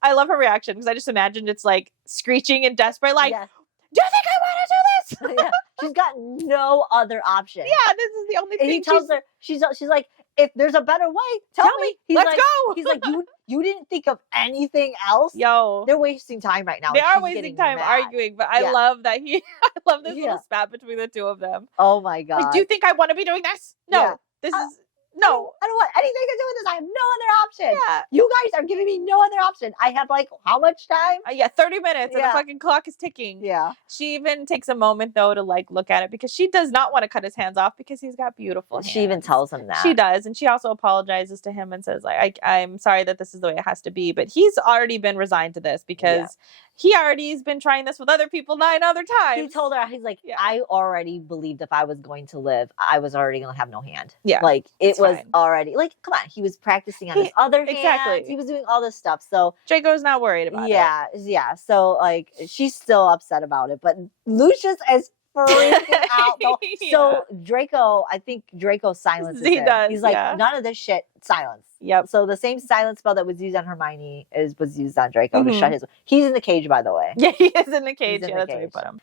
I love her reaction because I just imagined it's like screeching and desperate, like, do you think I want to do this? She's got no other option. Yeah, this is the only thing. He tells her, she's like, if there's a better way, tell me. Let's go. He's like, you didn't think of anything else? Yo. They're wasting time right now. They are wasting time arguing, but I love that I love this little spat between the two of them. Oh my God. Like, do you think I want to be doing this? No. This is... No, I don't want anything to do with this. I have no other option. Yeah. You guys are giving me no other option. I have like how much time? 30 minutes and the fucking clock is ticking. Yeah. She even takes a moment though to like look at it because she does not want to cut his hands off because he's got beautiful hands. She even tells him that. She does. And she also apologizes to him and says like, I'm sorry that this is the way it has to be. But he's already been resigned to this because he already has been trying this with other people 9 other times. He told her, he's like, I already believed if I was going to live, I was already going to have no hand. Yeah. Like it was already like, come on. He was practicing on his other hand. Exactly. He was doing all this stuff. So Draco's not worried about it. Yeah. So like she's still upset about it, but Lucius is freaking out though. So Draco, I think Draco silences him. He's like, none of this shit, silence. Yep. So the same silence spell that was used on Hermione was used on Draco to shut his. He's in the cage, by the way. Yeah, he is in the cage. That's where we put him.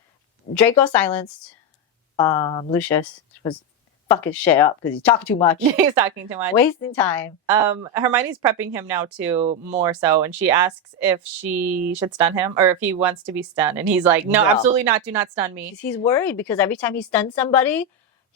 Draco silenced. Lucius was fuck his shit up because he's talking too much. He's talking too much. Wasting time. Hermione's prepping him now too, more so, and she asks if she should stun him or if he wants to be stunned, and he's like, no, absolutely not. Do not stun me. He's worried because every time he stuns somebody,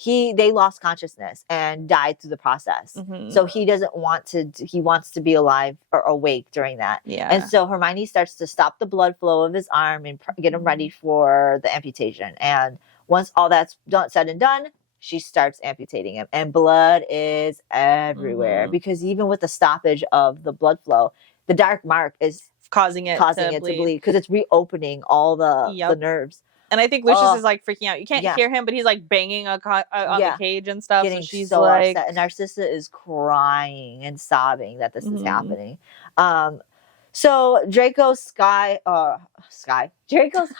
they lost consciousness and died through the process. So he doesn't want to. He wants to be alive or awake during that. Yeah. And so Hermione starts to stop the blood flow of his arm and get him ready for the amputation. And once all that's said and done, she starts amputating him, and blood is everywhere because even with the stoppage of the blood flow, the dark mark is causing it to bleed because it's reopening all the nerves. And I think Lucius is like freaking out. You can't hear him, but he's like banging on the cage and stuff. Getting so she's so like upset. And Narcissa is crying and sobbing that this is happening. So Draco's Draco's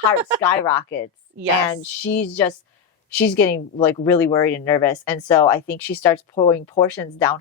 heart skyrockets. Yes. And she's getting like really worried and nervous. And so I think she starts pouring portions down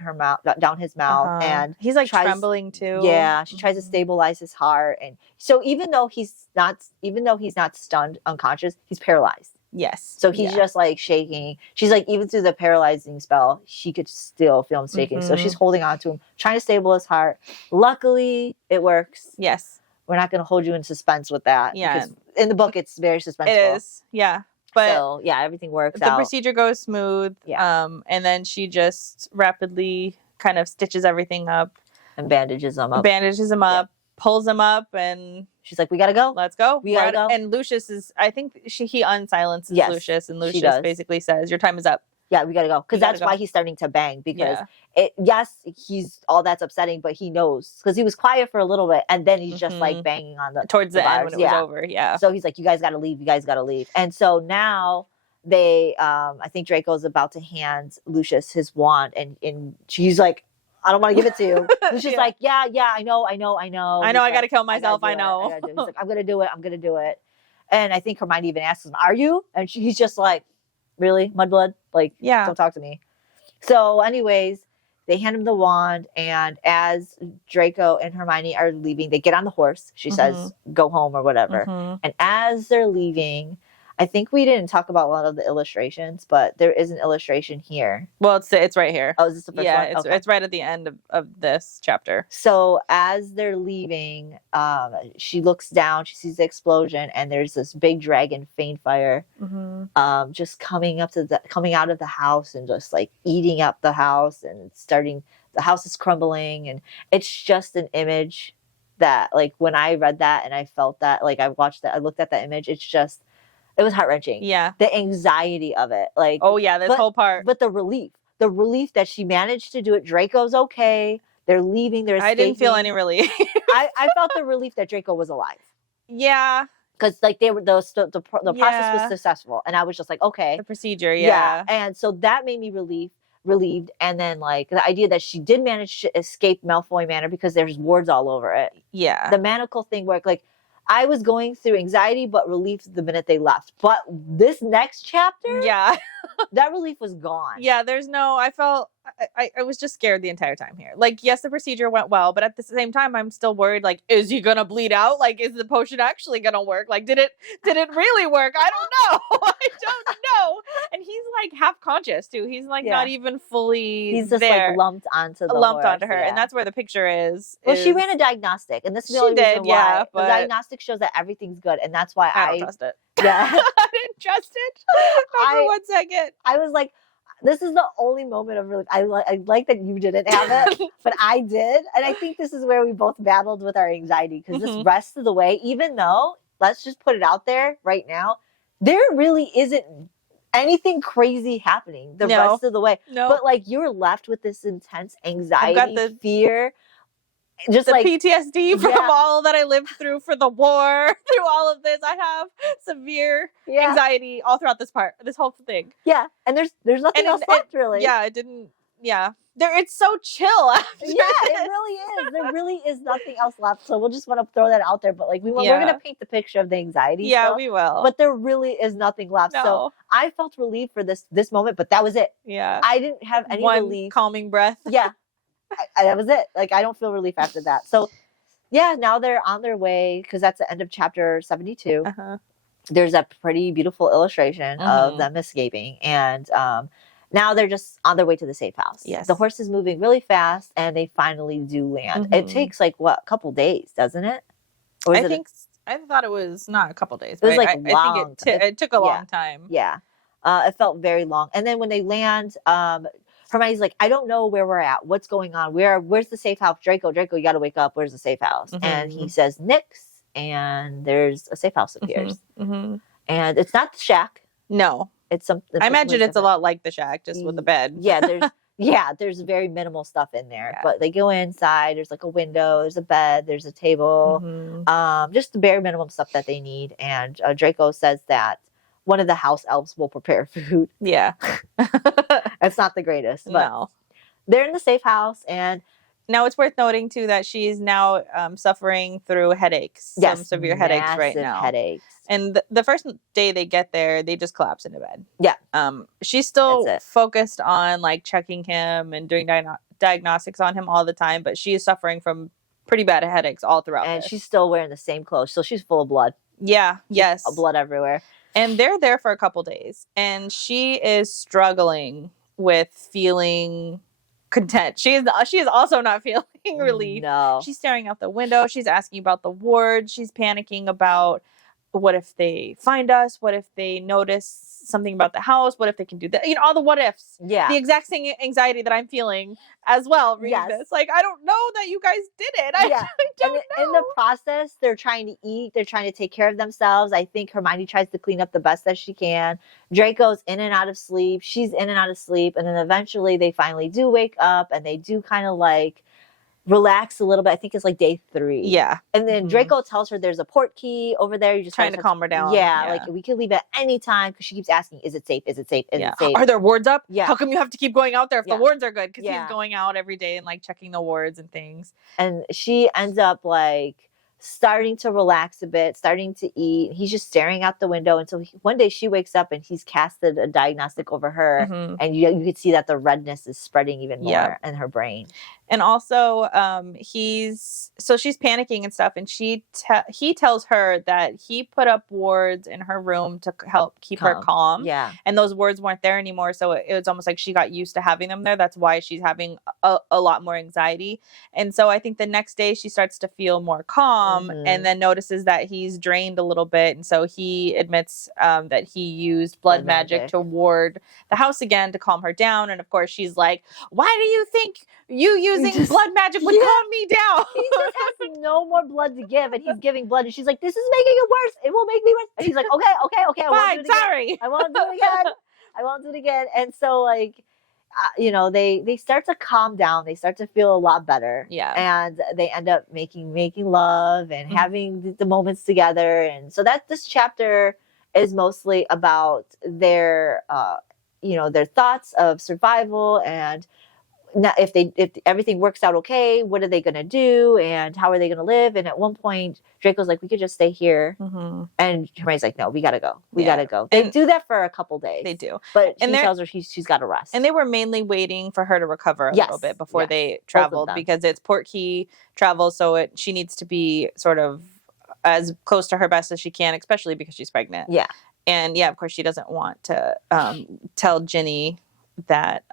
his mouth, and he's like trembling too. Yeah. She tries to stabilize his heart. And so even though he's not stunned unconscious, he's paralyzed. Yes. So he's just like shaking. She's like, even through the paralyzing spell, she could still feel him shaking. So she's holding on to him, trying to stabilize his heart. Luckily, it works. Yes. We're not going to hold you in suspense with that. Yeah. In the book, it's very suspenseful. It is. Yeah. But so, everything works out. The procedure goes smooth. Yeah. And then she just rapidly kind of stitches everything up. And bandages him up. Pulls him up, and she's like, we gotta go. Let's go. We gotta go. And Lucius is, I think he unsilences Lucius, and Lucius basically says, your time is up. Yeah, we gotta go. Because that's why he's starting to bang. Because he's all that's upsetting, but he knows. Because he was quiet for a little bit, and then he's just like banging on towards the end bars. when it was over. Yeah. So he's like, you guys gotta leave. You guys gotta leave. And so now they, I think Draco's about to hand Lucius his wand, and she's like, I don't want to give it to you. He's just like, I know. I gotta kill myself. I know. He's like, I'm gonna do it. And I think Hermione even asks him, are you? And he's just like, really? Mudblood? Like, don't talk to me. So anyways, they hand him the wand, and as Draco and Hermione are leaving, they get on the horse. She says, go home or whatever. And as they're leaving, I think we didn't talk about a lot of the illustrations, but there is an illustration here. Well, it's right here. Oh, is this the first one? It's right at the end of this chapter. So as they're leaving, she looks down, she sees the explosion, and there's this big dragon Fainfire just coming out of the house and just like eating up the house, and the house is crumbling, and it's just an image that, like, when I read that and I felt that, like, I looked at that image, it was heart-wrenching. Yeah. The anxiety of it. Like, this whole part. But the relief that she managed to do it. Draco's okay. They're leaving. They're escaping. I didn't feel any relief. I felt the relief that Draco was alive. Yeah. Because like the process was successful. And I was just like, okay. The procedure, yeah. And so that made me relieved. And then like the idea that she did manage to escape Malfoy Manor because there's wards all over it. Yeah. The Manacled thing worked. Like, I was going through anxiety, but relief the minute they left. But this next chapter, that relief was gone. Yeah, I was just scared the entire time here. Like, yes, the procedure went well, but at the same time, I'm still worried. Like, is he gonna bleed out? Like, is the potion actually gonna work? Like, did it really work? I don't know. I don't know. And he's like half conscious too. He's like not even fully. He's just there. like lumped onto her, and that's where the picture is. Well, she ran a diagnostic, and this is the only reason why. But the diagnostic shows that everything's good, and that's why I don't trust it. Yeah, I didn't trust it. Not for 1 second. I was like, this is the only moment of relief. I like that you didn't have it, but I did. And I think this is where we both battled with our anxiety, because this rest of the way, even though, let's just put it out there right now, there really isn't anything crazy happening the rest of the way. No. But like, you're left with this intense anxiety, fear. Just the like PTSD from all that I lived through for the war, through all of this. I have severe anxiety all throughout this whole thing. Yeah. And there's nothing else left, really. Yeah, it didn't. Yeah. It's so chill after it really is. There really is nothing else left. So we'll just want to throw that out there. But like, we're going to paint the picture of the anxiety. Yeah, still, we will. But there really is nothing left. No. So I felt relief for this moment, but that was it. Yeah. I didn't have any relief. Calming breath. Yeah. That was it. Like, I don't feel relief after that. So yeah, now they're on their way, because that's the end of chapter 72. There's a pretty beautiful illustration of them escaping, and Now they're just on their way to the safe house. Yes. The horse is moving really fast, and they finally do land. It takes like a couple days, doesn't it? Or is I thought it was not a couple days. It was like long. I think it took a long time. Yeah, it felt very long. And then when they land, Hermione's like, I don't know where we're at. What's going on? Where's the safe house? Draco, you got to wake up. Where's the safe house? And he says, Nyx, and there's a safe house appears. And it's not the shack. No. It's something. I imagine it's a lot like the shack, just with a bed. Yeah, there's very minimal stuff in there. Yeah. But they go inside. There's like a window. There's a bed. There's a table. Just the bare minimum stuff that they need. And Draco says that one of the house elves will prepare food. Yeah, it's not the greatest, but they're in the safe house. And now it's worth noting too that she's now suffering through headaches. Some severe headaches right now. Headaches. And the first day they get there, they just collapse into bed. Yeah. She's still focused on like checking him and doing diagnostics on him all the time, but she is suffering from pretty bad headaches all throughout. And she's still wearing the same clothes, so she's full of blood. Yeah. Yes. Blood everywhere. And they're there for a couple days, and she is struggling with feeling content. She is also not feeling relief. No. She's staring out the window. She's asking about the ward. She's panicking about what if they find us? What if they notice something about the house? What if they can do that? You know, all the what ifs. Yeah. The exact same anxiety that I'm feeling as well reading this. Like, I don't know that you guys did it. I don't know. In the process, they're trying to eat. They're trying to take care of themselves. I think Hermione tries to clean up the best that she can. Draco's in and out of sleep. She's in and out of sleep. And then eventually they finally do wake up, and they do kind of like relax a little bit. I think it's like day 3. Yeah. And then Draco tells her there's a port key over there. You just trying to calm her down. Yeah, like we can leave at any time, because she keeps asking, is it safe? Is it safe? Is it safe? Are there wards up? Yeah. How come you have to keep going out there if the wards are good? Because he's going out every day and like checking the wards and things. And she ends up like starting to relax a bit, starting to eat. He's just staring out the window until one day she wakes up and he's casted a diagnostic over her. And you could see that the redness is spreading even more in her brain. And also, she's panicking and stuff, and he tells her that he put up wards in her room to help keep her calm. Yeah. And those wards weren't there anymore, so it was almost like she got used to having them there. That's why she's having a lot more anxiety. And so I think the next day she starts to feel more calm, and then notices that he's drained a little bit. And so he admits that he used blood magic to ward the house again to calm her down. And of course she's like, why do you think you using blood magic would calm me down? He just has no more blood to give, and he's giving blood, and she's like, this is making it worse. It will make me worse. And he's like, okay, I won't do it again. Sorry. I won't do it again. I won't do it again. And so like, they start to calm down. They start to feel a lot better. Yeah. And they end up making love and having the moments together. And so this chapter is mostly about their thoughts of survival, and now if everything works out okay, what are they going to do, and how are they going to live? And at one point Draco's like, we could just stay here. And Hermione's like, no, we gotta go. We gotta go. They do that for a couple days. They do, but he tells her she's got to rest. And they were mainly waiting for her to recover a little bit before they traveled, because it's Portkey travel, so she needs to be sort of as close to her best as she can, especially because she's pregnant. Yeah. And of course she doesn't want to tell Ginny that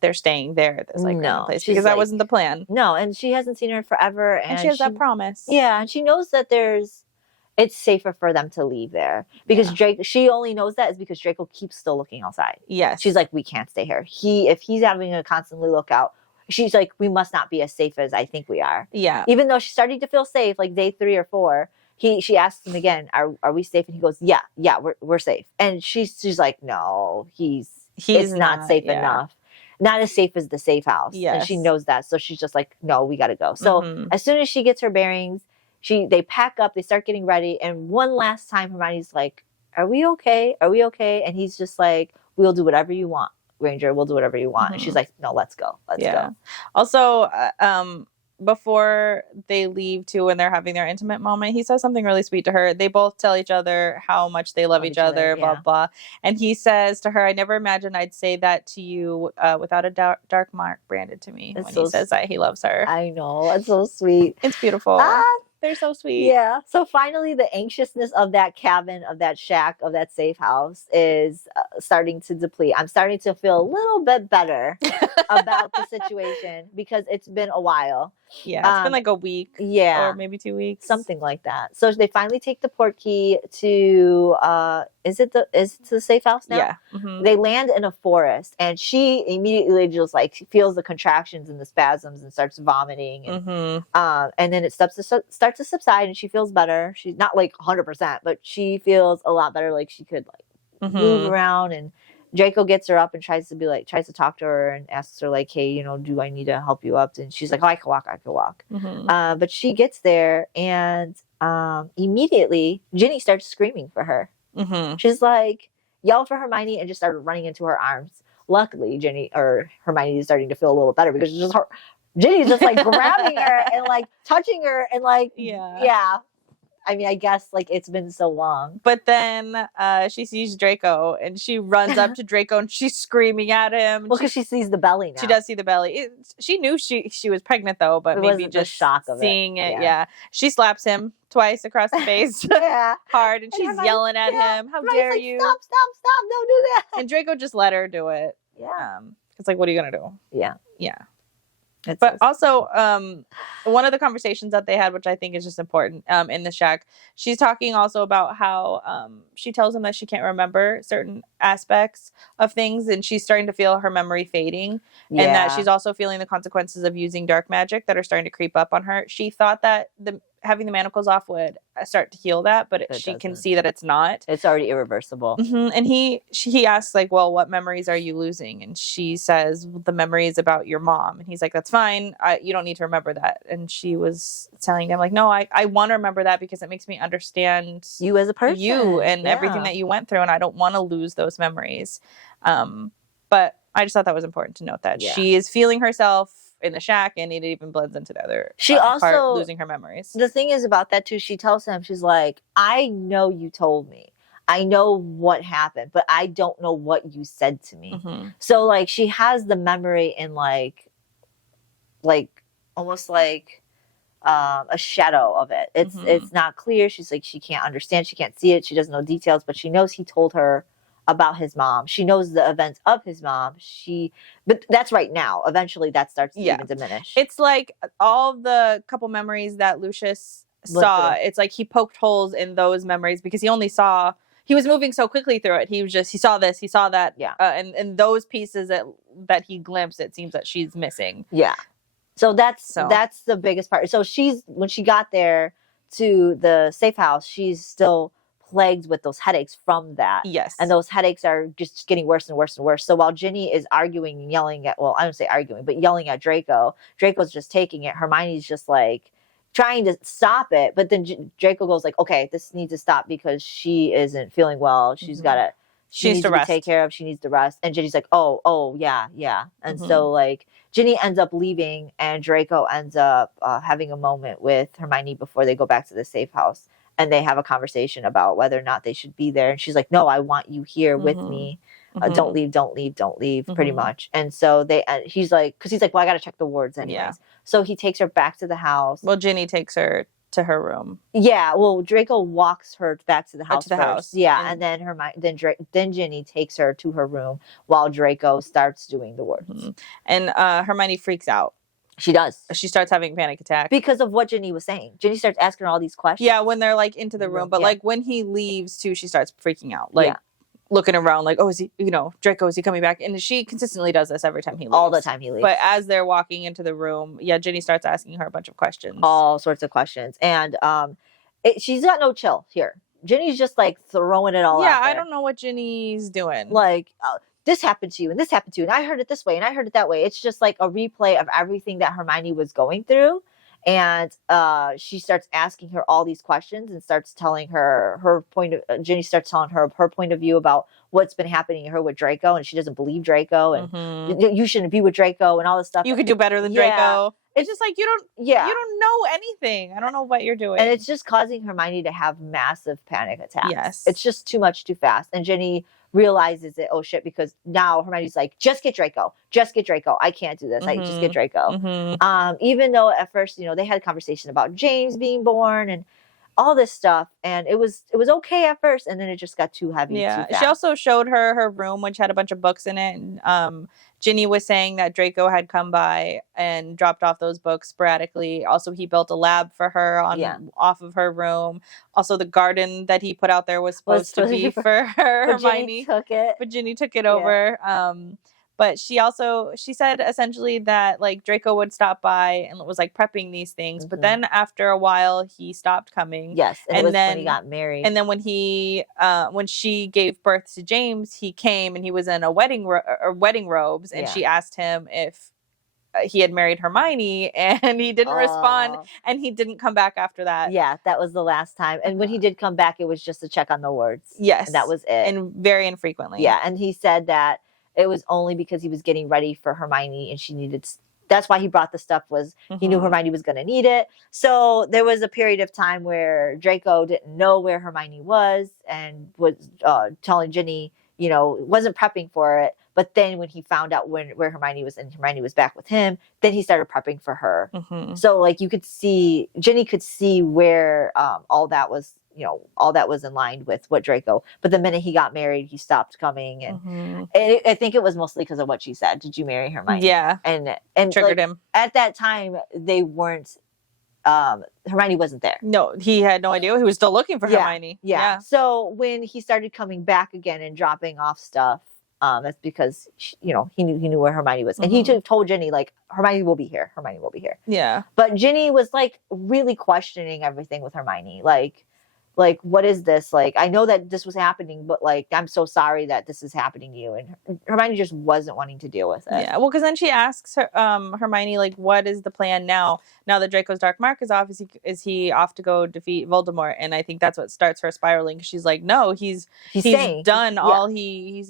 they're staying there at this random place, because that wasn't the plan. No, and she hasn't seen her forever, and she has that promise. Yeah, and she knows that it's safer for them to leave there, because she only knows that is because Draco keeps still looking outside. Yes. She's like, we can't stay here. If he's having to constantly look out, she's like, we must not be as safe as I think we are. Yeah. Even though she's starting to feel safe, like day 3 or 4, she asks him again, are we safe? And he goes, yeah, we're safe. And she's like, no, he's not safe enough. Not as safe as the safe house. Yes. And she knows that. So she's just like, no, we got to go. So as soon as she gets her bearings, they pack up, they start getting ready. And one last time, Hermione's like, are we okay? Are we okay? And he's just like, we'll do whatever you want, Ranger. We'll do whatever you want. And she's like, no, let's go. Let's go. Also, before they leave too, when they're having their intimate moment, he says something really sweet to her. They both tell each other how much they love each other, blah, blah. And he says to her, I never imagined I'd say that to you without a dark mark branded to me. He says that he loves her. I know. It's so sweet. It's beautiful. They're so sweet. Yeah. So finally, the anxiousness of that cabin, of that shack, of that safe house is starting to deplete. I'm starting to feel a little bit better about the situation because it's been a while. Yeah, it's been like a week. Yeah. Or maybe 2 weeks. Something like that. So they finally take the portkey to is it the safe house now? Yeah. Mm-hmm. They land in a forest and she immediately just like feels the contractions and the spasms and starts vomiting and and then it starts to subside and she feels better. She's not like 100%, but she feels a lot better, like she could like move around. And Draco gets her up and tries to talk to her and asks her like, hey, do I need to help you up? And she's like, oh, I can walk. But she gets there and immediately Ginny starts screaming for her. She's like, yell for Hermione, and just started running into her arms. Luckily, Hermione is starting to feel a little better because Ginny's just like grabbing her and like touching her and like, yeah. I mean, I guess like it's been so long. But then she sees Draco and she runs up to Draco and she's screaming at him. Well, because she sees the belly now. She does see the belly. She knew she was pregnant though, but maybe just the shock of seeing it. Yeah. She slaps him twice across the face. Hard, and she's yelling at him. How dare you? Stop! Don't do that. And Draco just let her do it. Yeah. It's like, what are you gonna do? Yeah. But also, one of the conversations that they had, which I think is just important in the shack, she's talking also about how she tells him that she can't remember certain aspects of things, and she's starting to feel her memory fading, and that she's also feeling the consequences of using dark magic that are starting to creep up on her. She thought that having the manacles off would start to heal that, but she can see that it's not. It's already irreversible. And he asks like, well, what memories are you losing? And she says, the memories about your mom. And he's like, that's fine. You don't need to remember that. And she was telling him like, no, I want to remember that because it makes me understand you as a person, you and everything that you went through. And I don't want to lose those memories. But I just thought that was important to note that she is feeling herself in the shack, and it even blends into the other part, losing her memories. The thing is about that too, she tells him, she's like, I know you told me, I know what happened, but I don't know what you said to me. So like she has the memory in like almost like a shadow of it. It's not clear. She's like, she can't understand, she can't see it, she doesn't know details, but she knows he told her about his mom. She knows the events of his mom. But that's right now. Eventually that starts to even diminish. It's like all the couple memories that Lucius saw, it's like he poked holes in those memories because he was moving so quickly through it. He saw this, he saw that. And those pieces that he glimpsed, it seems that she's missing. Yeah. So that's the biggest part. So when she got there to the safe house, she's still plagued with those headaches from that. Yes. And those headaches are just getting worse and worse and worse. So while Ginny is arguing and yelling at, well, I don't say arguing, but yelling at Draco's just taking it. Hermione's just like trying to stop it. But then Draco goes like, okay, this needs to stop because she isn't feeling well. She's got she needs to be taken care of. She needs to rest. And Ginny's like, oh, yeah. And so like Ginny ends up leaving and Draco ends up having a moment with Hermione before they go back to the safe house. And they have a conversation about whether or not they should be there. And she's like, no, I want you here with me. Don't leave, pretty much. And so he's like, well, I got to check the wards anyways. Yeah. So he takes her back to the house. Well, Ginny takes her to her room. Yeah, well, Draco walks her back to the house first. Yeah, and then Ginny takes her to her room while Draco starts doing the wards. And Hermione freaks out. She does. She starts having a panic attack. Because of what Ginny was saying. Ginny starts asking her all these questions. Yeah, when they're like into the room. But like when he leaves too, she starts freaking out. Like looking around like, oh, is he, Draco, is he coming back? And she consistently does this every time he leaves. All the time he leaves. But as they're walking into the room, Ginny starts asking her a bunch of questions. All sorts of questions. And she's got no chill here. Ginny's just like throwing it all out there. I don't know what Ginny's doing. Like, this happened to you and this happened to you and I heard it this way and I heard it that way. It's just like a replay of everything that Hermione was going through. And she starts asking her all these questions and starts telling her Ginny starts telling her point of view about what's been happening to her with Draco, and she doesn't believe Draco, and you shouldn't be with Draco and all this stuff. You could do better than Draco. It's just like you don't know anything. I don't know what you're doing. And it's just causing Hermione to have massive panic attacks. Yes. It's just too much too fast. And Ginny realizes it. Oh shit! Because now Hermione's like, just get Draco. Just get Draco. I can't do this. I just get Draco. Even though at first, they had a conversation about James being born and all this stuff, and it was okay at first, and then it just got too heavy. Yeah, too fast. She also showed her room, which had a bunch of books in it. And Ginny was saying that Draco had come by and dropped off those books sporadically. Also, he built a lab for her off of her room. Also, the garden that he put out there was supposed to be for her. But Hermione Ginny took it over. But she said essentially that like Draco would stop by and was like prepping these things. But then after a while, he stopped coming. Yes. And then when he got married. And then when she gave birth to James, he came and he was in a wedding robes. And she asked him if he had married Hermione, and he didn't respond, and he didn't come back after that. Yeah, that was the last time. And when he did come back, it was just to check on the wards. Yes. And that was it. And very infrequently. Yeah, and he said that it was only because he was getting ready for Hermione, and she needed. That's why he brought the stuff. Was he knew Hermione was going to need it. So there was a period of time where Draco didn't know where Hermione was, and was telling Ginny, wasn't prepping for it. But then when he found out where Hermione was, and Hermione was back with him, then he started prepping for her. So like you could see, Ginny could see where all that was in line with what Draco. But the minute he got married, he stopped coming, and I think it was mostly because of what she said. Did you marry Hermione? Yeah, and triggered him. At that time, they weren't. Hermione wasn't there. No, he had no idea. He was still looking for Hermione. Yeah. So when he started coming back again and dropping off stuff, that's because he knew where Hermione was, and he told Ginny like Hermione will be here. Hermione will be here. Yeah. But Ginny was like really questioning everything with Hermione, like what is this? Like, I know that this was happening, but like I'm so sorry that this is happening to you. And Hermione just wasn't wanting to deal with it. Yeah. Well, because then she asks her, Hermione, like, what is the plan now? Now that Draco's dark mark is off, is he off to go defeat Voldemort? And I think that's what starts her spiraling. She's like, no, he's done all he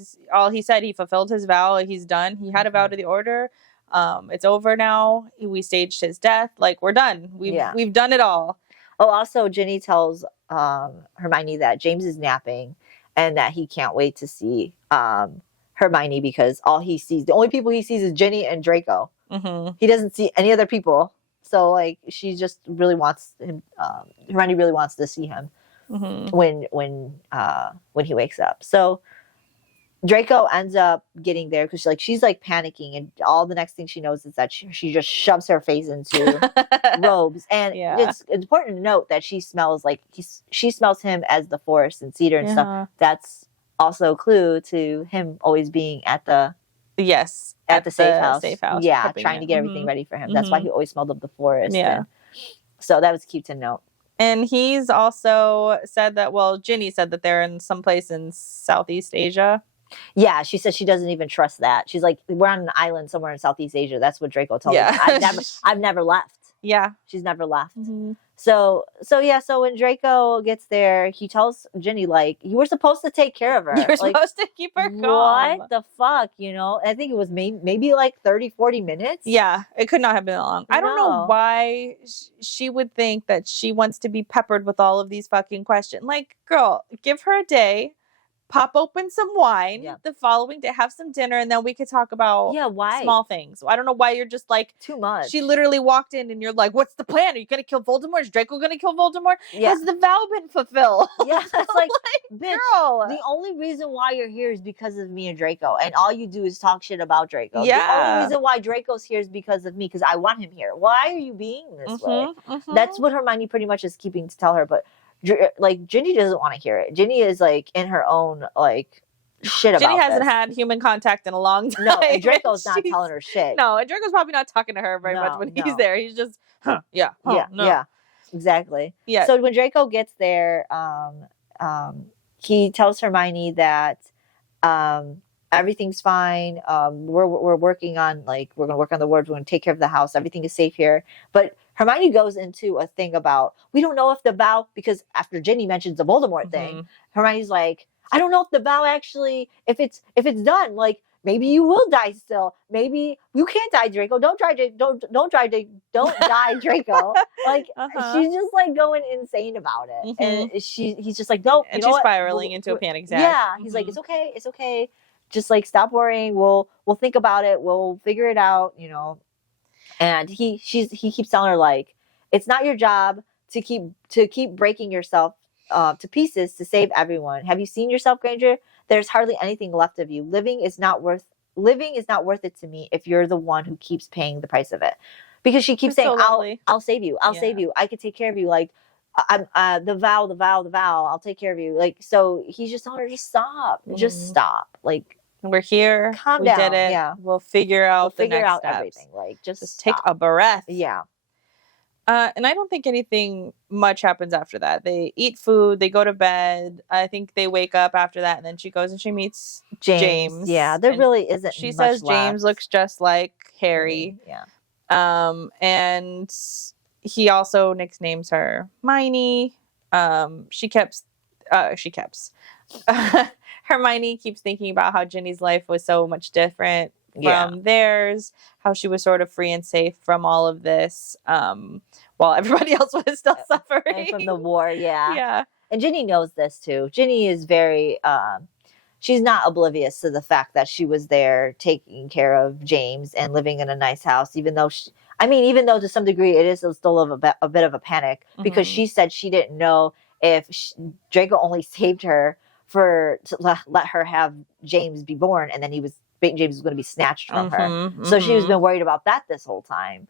said. He fulfilled his vow. He's done. He had a vow to the Order. It's over now. We staged his death. Like, we're done. We've done it all. Oh, also Ginny tells Hermione that James is napping and that he can't wait to see Hermione because the only people he sees is Ginny and Draco. He doesn't see any other people. So like she just really wants him. Hermione really wants to see him when he wakes up. So Draco ends up getting there because she's panicking, and all the next thing she knows is that she just shoves her face into robes. And it's important to note that she smells she smells him as the forest and cedar and stuff. That's also a clue to him always being at the safe house. Yeah, trying to get everything ready for him. That's why he always smelled of the forest. Yeah. So that was cute to note. And he's also said that, Ginny said that they're in some place in Southeast Asia. Yeah, she said she doesn't even trust that. She's like, we're on an island somewhere in Southeast Asia. That's what Draco told me. I've never left. Yeah. She's never left. So when Draco gets there, he tells Ginny, like, you were supposed to take care of her. You were supposed to keep her calm. What the fuck, I think it was maybe like 30, 40 minutes. Yeah, it could not have been that long. I don't know why she would think that she wants to be peppered with all of these fucking questions. Like, girl, give her a day. Pop open some wine the following day, have some dinner, and then we could talk about small things. I don't know why you're just like too much. She literally walked in and you're like, what's the plan? Are you going to kill Voldemort? Is Draco going to kill Voldemort? Has the vow been fulfilled? Yeah, it's like, bitch, girl. The only reason why you're here is because of me and Draco, and all you do is talk shit about Draco. Yeah. The only reason why Draco's here is because of me, because I want him here. Why are you being this way? That's what Hermione pretty much is keeping to tell her, but like Ginny doesn't want to hear it. Ginny is like in her own like shit about Ginny hasn't had human contact in a long time. No, and Draco's not telling her shit. No, and Draco's probably not talking to her very much when he's there. He's just exactly. Yeah. So when Draco gets there, he tells Hermione that everything's fine. We're working on we're gonna work on the wards. We're gonna take care of the house. Everything is safe here. But Hermione goes into a thing about we don't know if the vow, because after Ginny mentions the Voldemort thing, Hermione's like, I don't know if the vow actually if it's done. Like maybe you will die still. Maybe you can't die, Draco. Don't die, Draco. Like she's just like going insane about it, and he's just like, nope. And she's spiraling into a panic attack. Yeah, he's like, it's okay. Just like stop worrying. We'll think about it. We'll figure it out. And he keeps telling her like, it's not your job to keep breaking yourself to pieces to save everyone. Have you seen yourself, Granger? There's hardly anything left of you. Living is not worth it to me if you're the one who keeps paying the price of it. Because she keeps saying, I'll save you. I'll save you. I can take care of you. Like, I'm the vow. I'll take care of you. Like, so he's just telling her, just stop. Just stop. Like, we're here. Calm we down. did it. Yeah. We'll figure out the next steps. Everything. Like, just take a breath. Yeah. And I don't think anything much happens after that. They eat food, they go to bed. I think they wake up after that, and then she goes and she meets James. Yeah, there really isn't. She much says left. James looks just like Harry. Yeah. And he also nicknames her Hermione. Hermione keeps thinking about how Ginny's life was so much different from theirs, how she was sort of free and safe from all of this, while everybody else was still suffering. And from the war, yeah. Yeah. And Ginny knows this too. Ginny is very, she's not oblivious to the fact that she was there taking care of James and living in a nice house, even though to some degree it is still a bit of a panic, because she said she didn't know if Draco only saved her to let her have James be born, and then James was going to be snatched from her. So she's been worried about that this whole time.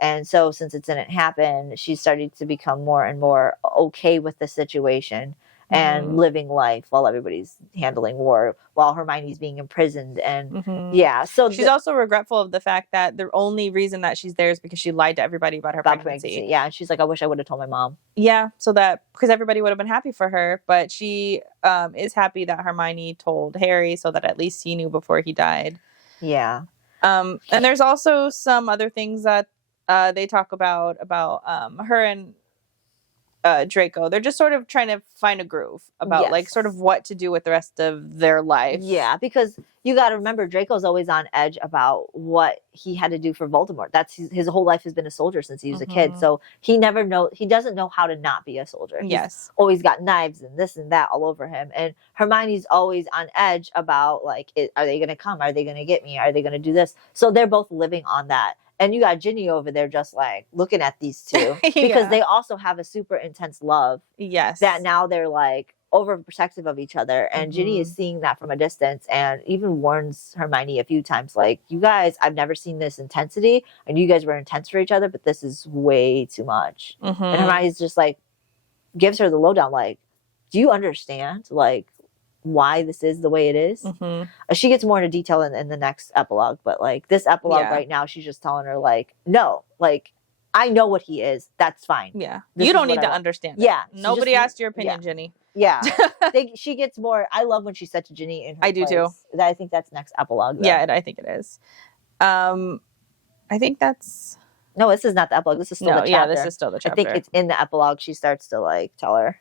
And so since it didn't happen, she started to become more and more okay with the situation and living life while everybody's handling war, while Hermione's being imprisoned. And so she's also regretful of the fact that the only reason that she's there is because she lied to everybody about her pregnancy. Yeah, and she's like, I wish I would have told my mom. Yeah, because everybody would have been happy for her, but she is happy that Hermione told Harry so that at least he knew before he died. Yeah. And there's also some other things that they talk about her and Draco. They're just sort of trying to find a groove about like sort of what to do with the rest of their life. Yeah, because you got to remember, Draco's always on edge about what he had to do for Voldemort. That's his whole life has been a soldier since he was a kid. So he doesn't know how to not be a soldier. He's always got knives and this and that all over him. And Hermione's always on edge about like, are they going to come? Are they going to get me? Are they going to do this? So they're both living on that. And you got Ginny over there just like looking at these two because they also have a super intense love. Yes. That now they're like overprotective of each other. And Ginny is seeing that from a distance and even warns Hermione a few times, like, you guys, I've never seen this intensity. And you guys were intense for each other, but this is way too much. And Hermione's just like, gives her the lowdown, like, do you understand? Like, why this is the way it is. She gets more into detail in the next epilogue, but like this epilogue right now, she's just telling her like, no, like I know what he is. That's fine. Yeah. You don't need to understand. Yeah. Nobody asked your opinion, Ginny. Yeah. She gets more. I love when she sets Ginny in her place. do too. I think that's next epilogue. Though. Yeah, I think it is. I think that's. No, this is not the epilogue. This is still the chapter. Yeah, this is still the chapter. I think it's in the epilogue. She starts to like tell her.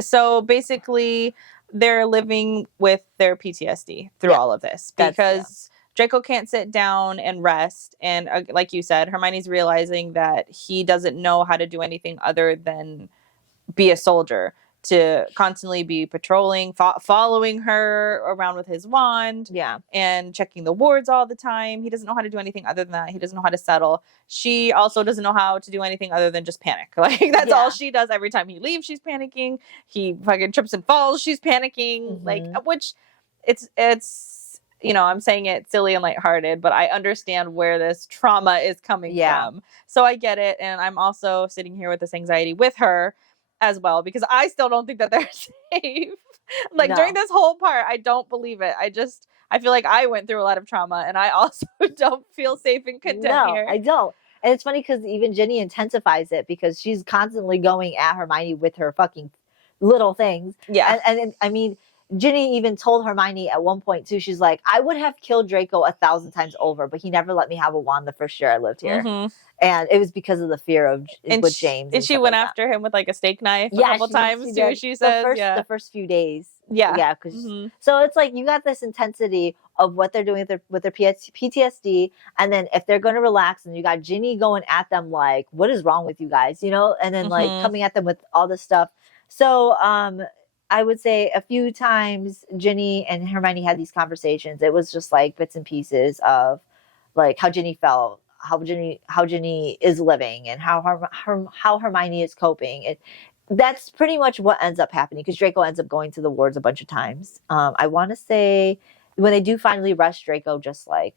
So basically, they're living with their PTSD through all of this because Draco can't sit down and rest. And like you said, Hermione's realizing that he doesn't know how to do anything other than be a soldier, to constantly be patrolling, following her around with his wand and checking the wards all the time. He doesn't know how to do anything other than that. He doesn't know how to settle. She also doesn't know how to do anything other than just panic. Like that's all she does. Every time he leaves, she's panicking. He fucking trips and falls, she's panicking. Like, which it's I'm saying it silly and lighthearted, but I understand where this trauma is coming from. So I get it. And I'm also sitting here with this anxiety with her as well, because I still don't think that they're safe. Like during this whole part, I don't believe it. I feel like I went through a lot of trauma and I also don't feel safe and content here. I don't. And it's funny because even Ginny intensifies it because she's constantly going at Hermione with her fucking little things. Yeah. And I mean, Ginny even told Hermione at one point too, she's like, I would have killed Draco 1,000 times over, but he never let me have a wand the first year I lived here. And it was because of the fear of with James. And she went after him with like a steak knife a couple times too. She says the first few days. Yeah. So it's like you got this intensity of what they're doing with their PTSD, and then if they're going to relax, and you got Ginny going at them like, what is wrong with you guys, you know, and then like coming at them with all this stuff. So I would say a few times Ginny and Hermione had these conversations. It was just like bits and pieces of like how Ginny felt, how Ginny is living, and how Hermione is coping. That's pretty much what ends up happening, because Draco ends up going to the wards a bunch of times. I want to say when they do finally rush, Draco just like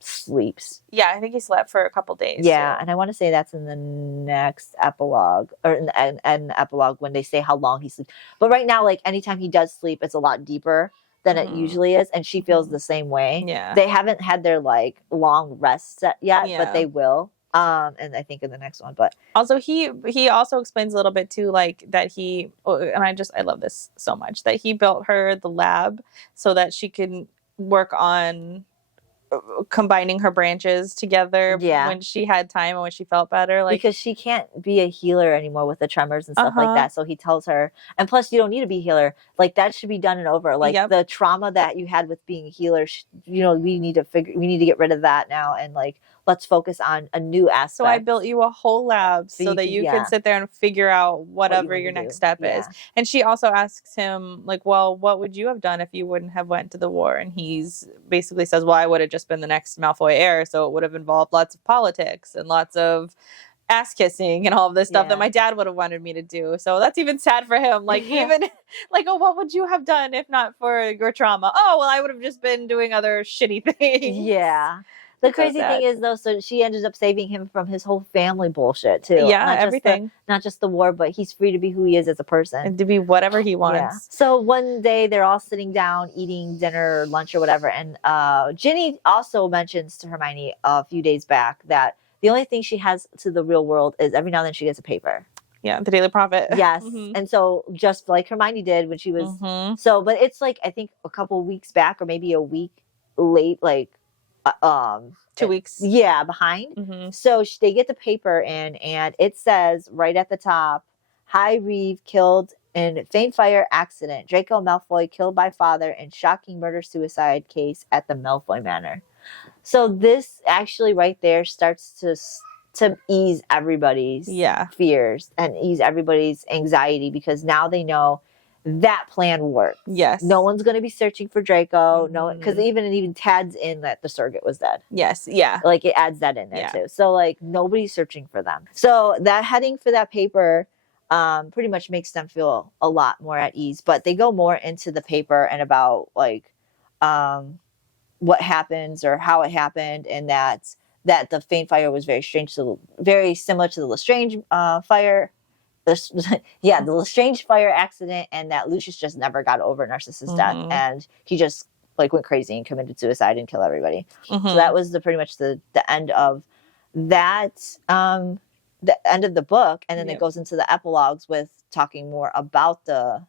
sleeps. Yeah, I think he slept for a couple days. Yeah, and I want to say that's in the next epilogue, or in the epilogue when they say how long he sleeps. But right now, like anytime he does sleep, it's a lot deeper than it usually is, and she feels the same way. Yeah, they haven't had their like long rest set yet, but they will. And I think in the next one, but also he also explains a little bit too, like that and I love this so much, that he built her the lab so that she can work on combining her branches together when she had time and when she felt better, like because she can't be a healer anymore with the tremors and stuff like that. So he tells her, and plus you don't need to be a healer, like that should be done and over, like the trauma that you had with being a healer, you know, we need to get rid of that now, and like let's focus on a new aspect. So I built you a whole lab so that you can sit there and figure out whatever your next step is. And she also asks him, like, well, what would you have done if you wouldn't have went to the war? And he's basically says, well, I would have just been the next Malfoy heir, so it would have involved lots of politics and lots of ass kissing and all of this stuff that my dad would have wanted me to do. So that's even sad for him. Like even like, oh, what would you have done if not for your trauma? Oh, well, I would have just been doing other shitty things. Yeah. The crazy thing is, though, so she ended up saving him from his whole family bullshit, too. Yeah, everything. Not just the war, but he's free to be who he is as a person. And to be whatever he wants. Yeah. So one day, they're all sitting down, eating dinner or lunch or whatever, and Ginny also mentions to Hermione a few days back that the only thing she has to the real world is every now and then she gets a paper. Yeah, the Daily Prophet. Yes. And so just like Hermione did when she was... So, but it's like, I think a couple weeks back or maybe a week late, like... 2 weeks behind. So they get the paper in, and it says right at the top, High Reeve killed in faint fire accident, Draco Malfoy killed by father in shocking murder-suicide case at the Malfoy Manor. So this actually right there starts to ease everybody's fears and ease everybody's anxiety, because now they know that plan works. Yes. No one's going to be searching for Draco. No, because it even tags in that the surrogate was dead. Yes. Yeah. Like it adds that in there too. So like nobody's searching for them. So that heading for that paper pretty much makes them feel a lot more at ease. But they go more into the paper and about like what happens or how it happened, and that the faint fire was very similar to the Lestrange fire. The Lestrange fire accident, and that Lucius just never got over Narcissus' death, and he just like went crazy and committed suicide and killed everybody. So that was pretty much the end of that, the end of the book, and then it goes into the epilogues with talking more about the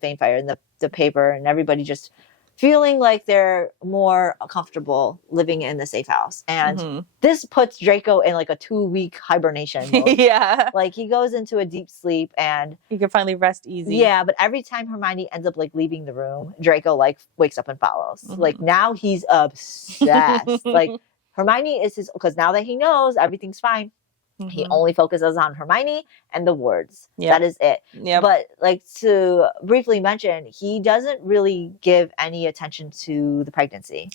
faint fire and the paper, and everybody just feeling like they're more comfortable living in the safe house. And this puts Draco in like a 2-week hibernation mode. Like he goes into a deep sleep and he can finally rest easy. Yeah, but every time Hermione ends up like leaving the room, Draco like wakes up and follows. Like now he's obsessed. Like Hermione is his, because now that he knows everything's fine, he only focuses on Hermione and the wards. That is it. But like to briefly mention, he doesn't really give any attention to the pregnancy.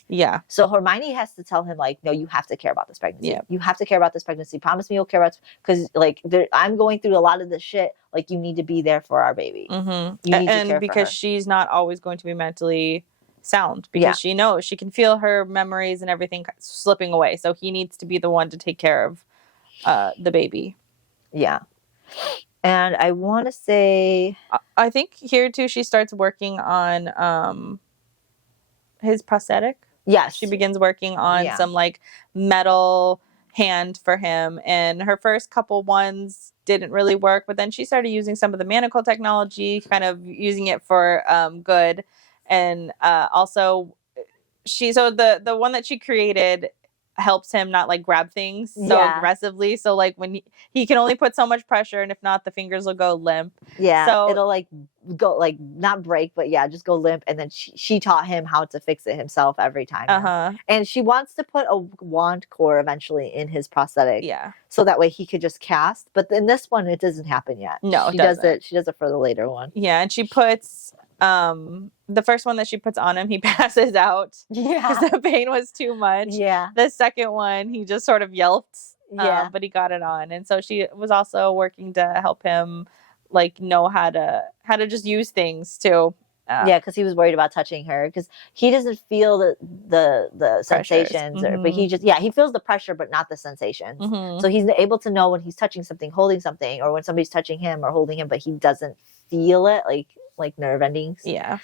So Hermione has to tell him like, no, you have to care about this pregnancy. You have to care about this pregnancy. Promise me you'll care about, because like I'm going through a lot of this shit. Like you need to be there for our baby. You need to care because she's not always going to be mentally sound, because she knows she can feel her memories and everything slipping away. So he needs to be the one to take care of the baby. And I want to say, I think here too she starts working on his prosthetic. She begins working on some like metal hand for him. And her first couple ones didn't really work, but then she started using some of the Manacled technology, kind of using it for good. And also the one that she created helps him not like grab things so aggressively. So like when he can only put so much pressure, and if not, the fingers will go limp. Yeah, so it'll like go like not break, but just go limp. And then she taught him how to fix it himself every time. And she wants to put a wand core eventually in his prosthetic. Yeah. So that way he could just cast. But in this one, it doesn't happen yet. No, she does it. She does it for the later one. Yeah, and she puts the first one that she puts on him, he passes out. Yeah, because the pain was too much. Yeah. The second one, he just sort of yelped. Yeah, but he got it on, and so she was also working to help him, like, know how to just use things too. Yeah, because he was worried about touching her, because he doesn't feel the sensations, but he just he feels the pressure but not the sensations. So he's able to know when he's touching something, holding something, or when somebody's touching him or holding him, but he doesn't feel it, like nerve endings. Yeah.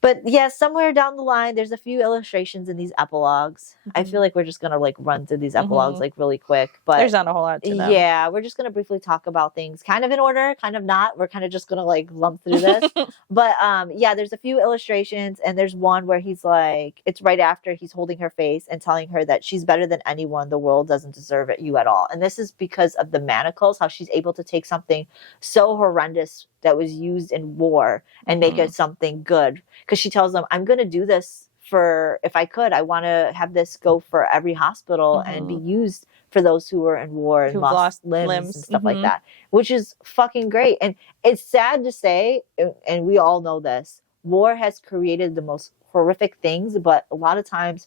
But yeah, somewhere down the line, there's a few illustrations in these epilogues. I feel like we're just going to like run through these epilogues like really quick. But there's not a whole lot to them. Yeah, we're just going to briefly talk about things kind of in order, kind of not. We're kind of just going to like lump through this. But yeah, there's a few illustrations, and there's one where he's like, it's right after he's holding her face and telling her that she's better than anyone. The world doesn't deserve you at all. And this is because of the manacles, how she's able to take something so horrendous that was used in war and make it something good. Because she tells them, I'm going to do this for, if I could, I want to have this go for every hospital and be used for those who were in war and lost limbs and stuff like that, which is fucking great. And it's sad to say, and we all know this, war has created the most horrific things, but a lot of times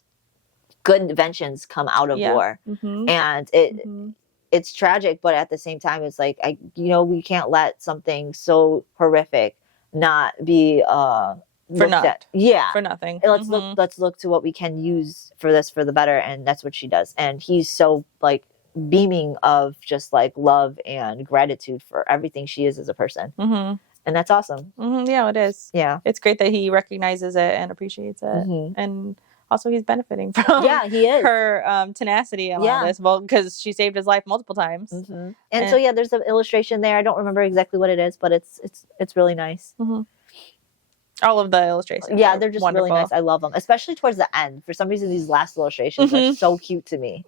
good inventions come out of war. And it's tragic, but at the same time, it's like, we can't let something so horrific not be for nothing. Yeah, for nothing. Let's look to what we can use for this for the better, and that's what she does. And he's so like beaming of just like love and gratitude for everything she is as a person, and that's awesome. Yeah, it is. Yeah, it's great that he recognizes it and appreciates it, and also he's benefiting from he is. her tenacity and all this. Well, because she saved his life multiple times. And so there's an illustration there. I don't remember exactly what it is, but it's really nice. All of the illustrations. Yeah, they're just wonderful. Really nice. I love them, especially towards the end. For some reason, these last illustrations are so cute to me.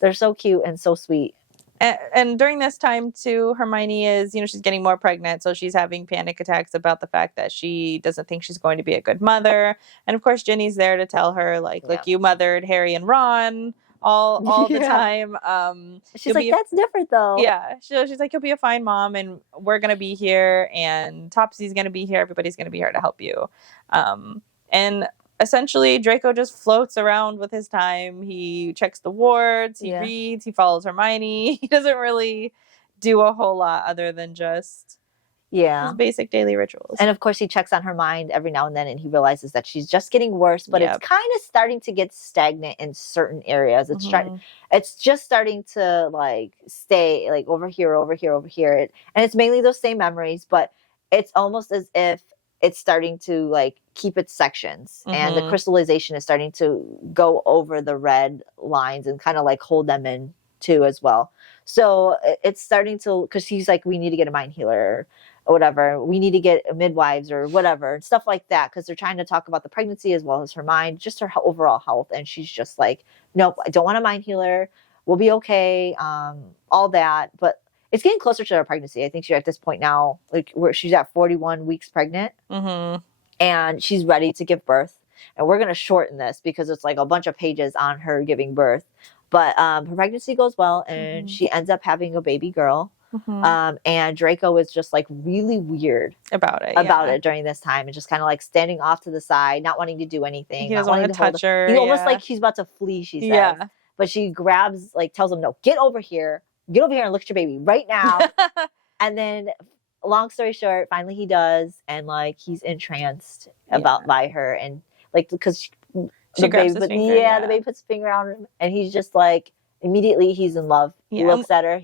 They're so cute and so sweet. And during this time too, Hermione is, she's getting more pregnant, so she's having panic attacks about the fact that she doesn't think she's going to be a good mother. And of course, Ginny's there to tell her, like, look, you mothered Harry and Ron all the time. She's like, that's different though. Yeah, she's like, you'll be a fine mom, and we're gonna be here, and Topsy's gonna be here. Everybody's gonna be here to help you. And essentially, Draco just floats around with his time. He checks the wards, he reads, he follows Hermione. He doesn't really do a whole lot other than just his basic daily rituals. And of course, he checks on her mind every now and then, and he realizes that she's just getting worse, but it's kind of starting to get stagnant in certain areas. It's just starting to like stay like over here. And it's mainly those same memories, but it's almost as if it's starting to like keep its sections, and the crystallization is starting to go over the red lines and kind of like hold them in too as well. So it's starting to, because he's like, we need to get a mind healer or whatever. We need to get midwives or whatever and stuff like that, because they're trying to talk about the pregnancy as well as her mind, just her overall health. And she's just like, nope, I don't want a mind healer. We'll be okay. All that, but it's getting closer to her pregnancy. I think she's at this point now, like where she's at 41 weeks pregnant, and she's ready to give birth. And we're going to shorten this because it's like a bunch of pages on her giving birth. But her pregnancy goes well, and she ends up having a baby girl. And Draco is just like really weird about it during this time, and just kind of like standing off to the side, not wanting to do anything. He doesn't want to touch her. He almost like she's about to flee, she says. But she grabs, like tells him, no, get over here and look at your baby right now. And then, long story short, finally he does, and like he's entranced by her, and like because she grabs his finger. The baby puts his finger on him, and he's just like immediately he's in love. He looks at her,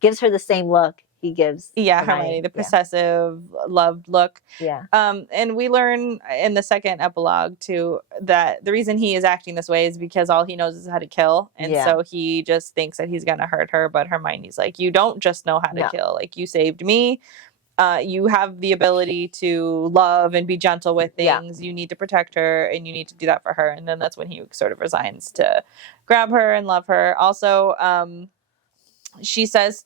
gives her the same look he gives. Hermione, the possessive, loved look. Yeah. And we learn in the second epilogue too that the reason he is acting this way is because all he knows is how to kill, and so he just thinks that he's gonna hurt her. But Hermione's like, you don't just know how to kill. Like, you saved me. You have the ability to love and be gentle with things. You need to protect her, and you need to do that for her. And then that's when he sort of resigns to grab her and love her. Also, she says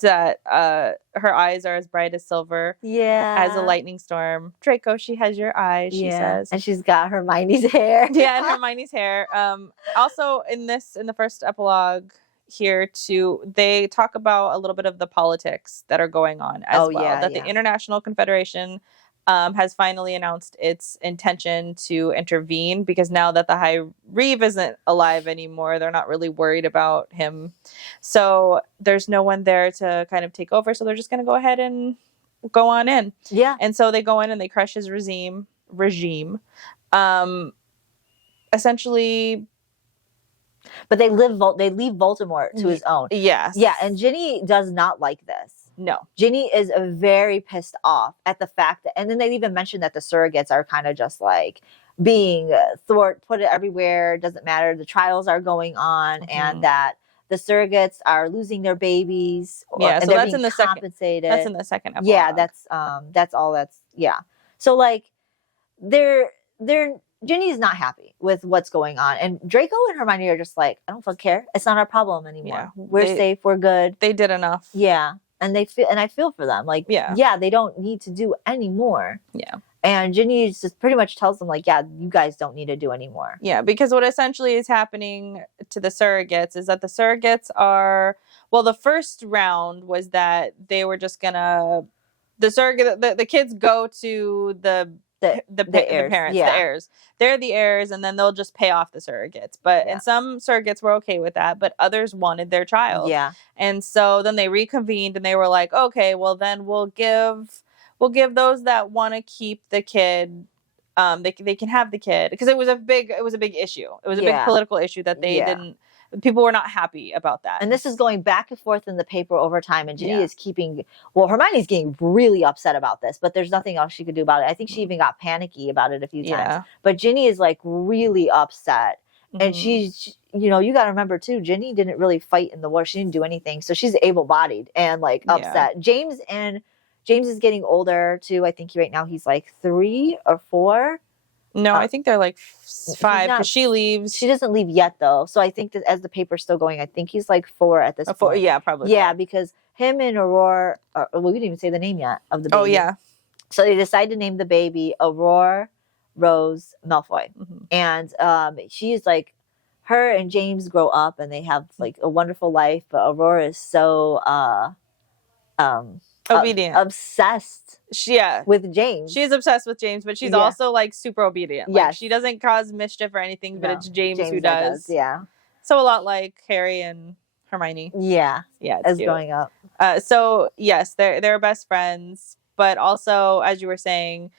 that her eyes are as bright as silver. As a lightning storm. Draco, she has your eyes, she says. And she's got Hermione's hair. And Hermione's hair. Also, in the first epilogue here too, they talk about a little bit of the politics that are going on as well. The International Confederation has finally announced its intention to intervene, because now that the High Reeve isn't alive anymore, they're not really worried about him. So there's no one there to kind of take over. So they're just going to go ahead and go on in. Yeah. And so they go in and they crush his regime. Essentially. But they leave Voldemort to his own. Yes. Yeah, and Ginny does not like this. No. Ginny is very pissed off at the fact that, and then they even mentioned that the surrogates are kind of just like being put it everywhere, doesn't matter, the trials are going on, and that the surrogates are losing their babies. So that's in the compensated. That's in the second epilogue. Yeah, that's all. So like they're Ginny's not happy with what's going on, and Draco and Hermione are just like, I don't fucking care. It's not our problem anymore. Yeah, we're safe. We're good. They did enough. Yeah, and I feel for them. Like, they don't need to do any more. Yeah. And Ginny just pretty much tells them, like, you guys don't need to do anymore. Yeah, because what essentially is happening to the surrogates is that the surrogates are, well, the first round was that they were just gonna, the kids go to the parents, the heirs. They're the heirs, and then they'll just pay off the surrogates. And some surrogates were okay with that, but others wanted their child. Yeah. And so then they reconvened and they were like, okay, well then we'll give those that want to keep the kid, they can have the kid, because it was a big issue. It was a big political issue that they didn't. People were not happy about that. And this is going back and forth in the paper over time. And Ginny is Hermione's getting really upset about this, but there's nothing else she could do about it. I think she even got panicky about it a few times. But Ginny is like really upset. And she's, you got to remember too, Ginny didn't really fight in the war. She didn't do anything. So she's able-bodied and like upset. James is getting older too. I think right now he's like 3 or 4. No, I think they're like 5 because she leaves. She doesn't leave yet though. So I think that as the paper's still going, I think he's like 4 at this point. Yeah, probably. Yeah, because him and Aurora, we didn't even say the name yet of the baby. Oh yeah. So they decide to name the baby Aurora Rose Malfoy. And she's like, her and James grow up and they have like a wonderful life, but Aurora is so obedient, obsessed with James. She's obsessed with James, but she's also like super obedient. Like, she doesn't cause mischief or anything, but it's James who does. Yeah. So a lot like Harry and Hermione. Yeah. Yeah. As growing up. So yes, they're best friends, but also, as you were saying,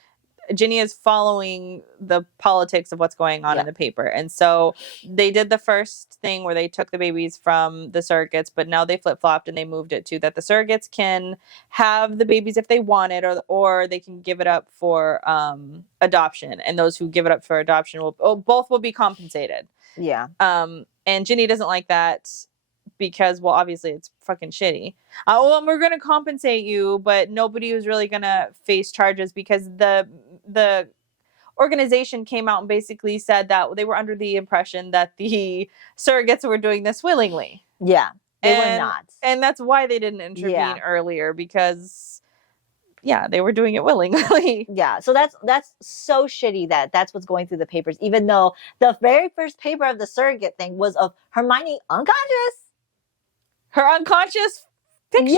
Ginny is following the politics of what's going on in the paper. And so they did the first thing where they took the babies from the surrogates, but now they flip-flopped and they moved it to that the surrogates can have the babies if they want it, or they can give it up for adoption. And those who give it up for adoption both will be compensated. Yeah. And Ginny doesn't like that because, well, obviously it's fucking shitty. We're going to compensate you, but nobody was really going to face charges because the organization came out and basically said that they were under the impression that the surrogates were doing this willingly. Yeah, they were not. And that's why they didn't intervene earlier, because they were doing it willingly. Yeah, so that's so shitty that's what's going through the papers, even though the very first paper of the surrogate thing was of Hermione unconscious. Her unconscious picture.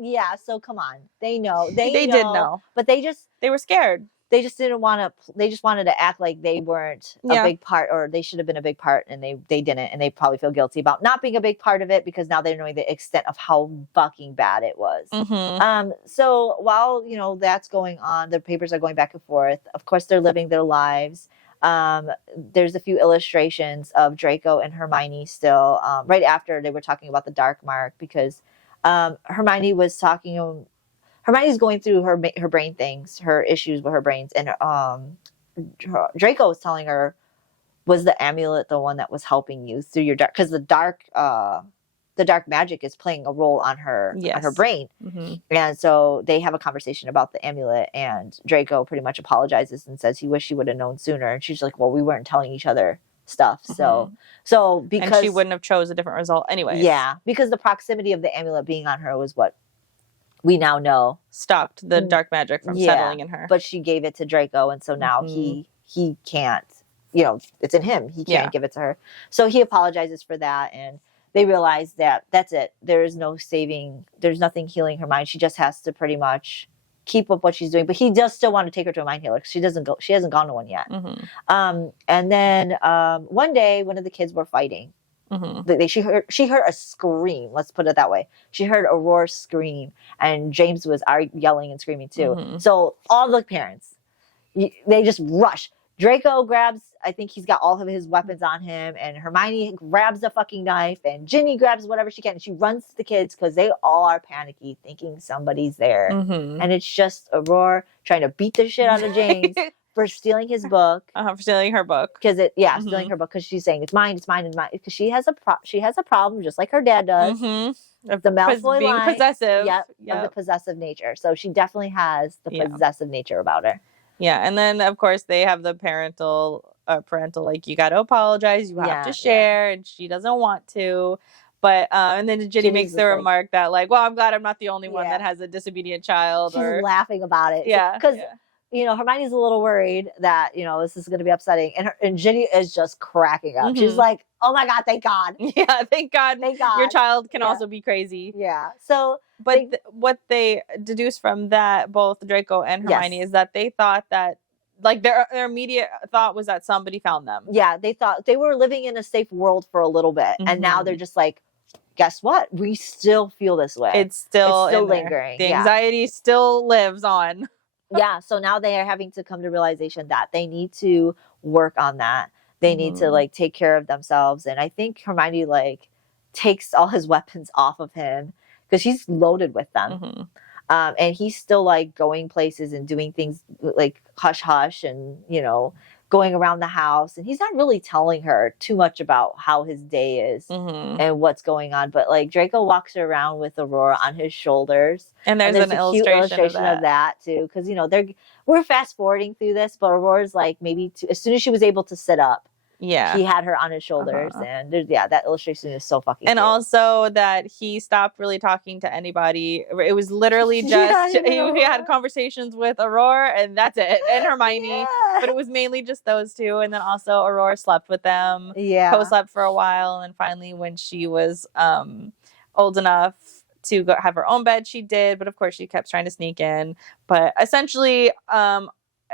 Yeah, so come on. They know. They did know. But they were scared. They just didn't want to, they just wanted to act like they weren't a big part, or they should have been a big part, and they didn't, and they probably feel guilty about not being a big part of it because now they're knowing the extent of how fucking bad it was. So while, that's going on, the papers are going back and forth. Of course, they're living their lives. There's a few illustrations of Draco and Hermione still, right after they were talking about the dark mark, because Hermione was talking. Hermione's going through her brain things, her issues with her brains, and Draco was telling her, was the amulet the one that was helping you through your dark? Because the dark magic is playing a role on her brain. And so they have a conversation about the amulet, and Draco pretty much apologizes and says he wished he would have known sooner. And she's like, well, we weren't telling each other stuff. So because and she wouldn't have chose a different result anyway. Yeah, because the proximity of the amulet being on her was what we now know stopped the dark magic from settling in her. But she gave it to Draco, and so now he can't, it's in him. He can't give it to her. So he apologizes for that, and they realize that that's it. There is no saving. There's nothing healing her mind. She just has to pretty much keep up what she's doing. But he does still want to take her to a mind healer because she hasn't gone to one yet. And then one day, one of the kids were fighting. She heard a scream. Let's put it that way. She heard Aurora scream, and James was yelling and screaming too. So all the parents, they just rush. Draco grabs, I think he's got all of his weapons on him, and Hermione grabs the fucking knife, and Ginny grabs whatever she can, and she runs to the kids because they all are panicky, thinking somebody's there. And it's just Aurora trying to beat the shit out of James for stealing his book. For stealing her book. Because stealing her book, because she's saying it's mine, because she has a problem just like her dad does. Of the Malfoy being line, possessive. Of the possessive nature. So she definitely has the possessive nature about her. Yeah, and then of course they have the parental like, you got to apologize, you have to share, and she doesn't want to. But and then Ginny makes the remark that, like, well, I'm glad I'm not the only one that has a disobedient child. She's laughing about it. Yeah, because Hermione's a little worried that this is going to be upsetting, and Ginny is just cracking up. She's like, "Oh my god, thank God! Yeah, thank God, your child can also be crazy." Yeah. So, but what they deduce from that, both Draco and Hermione, is that they thought that, like, their immediate thought was that somebody found them. Yeah, they thought they were living in a safe world for a little bit, and now they're just like, guess what? We still feel this way. It's still lingering. The anxiety still lives on. Yeah, so now they are having to come to realization that they need to work on that. They need to, like, take care of themselves. And I think Hermione, like, takes all his weapons off of him because he's loaded with them. And he's still, like, going places and doing things like hush hush and, going around the house. And he's not really telling her too much about how his day is and what's going on. But, like, Draco walks around with Aurora on his shoulders. And there's an illustration of that too. Because, we're fast forwarding through this, but Aurora's like as soon as she was able to sit up, he had her on his shoulders, and that illustration is so fucking and cute. Also that he stopped really talking to anybody. It was literally just he had conversations with Aurora, and that's it, and Hermione, but it was mainly just those two. And then also Aurora slept with them, co-slept for a while, and finally when she was old enough to go have her own bed, she did, but of course she kept trying to sneak in. But essentially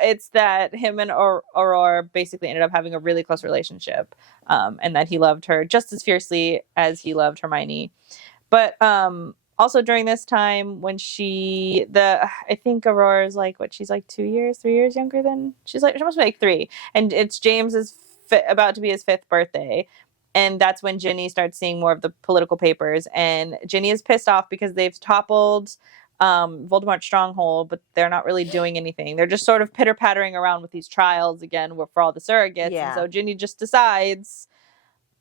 it's that him and Aurora basically ended up having a really close relationship, and that he loved her just as fiercely as he loved Hermione. But also during this time when I think Aurora's like, she's like 3 years younger than, she must be like 3. And it's James's about to be his 5th birthday. And that's when Ginny starts seeing more of the political papers. And Ginny is pissed off because they've toppled Voldemort's stronghold, but they're not really doing anything. They're just sort of pitter-pattering around with these trials again for all the surrogates. And so Ginny just decides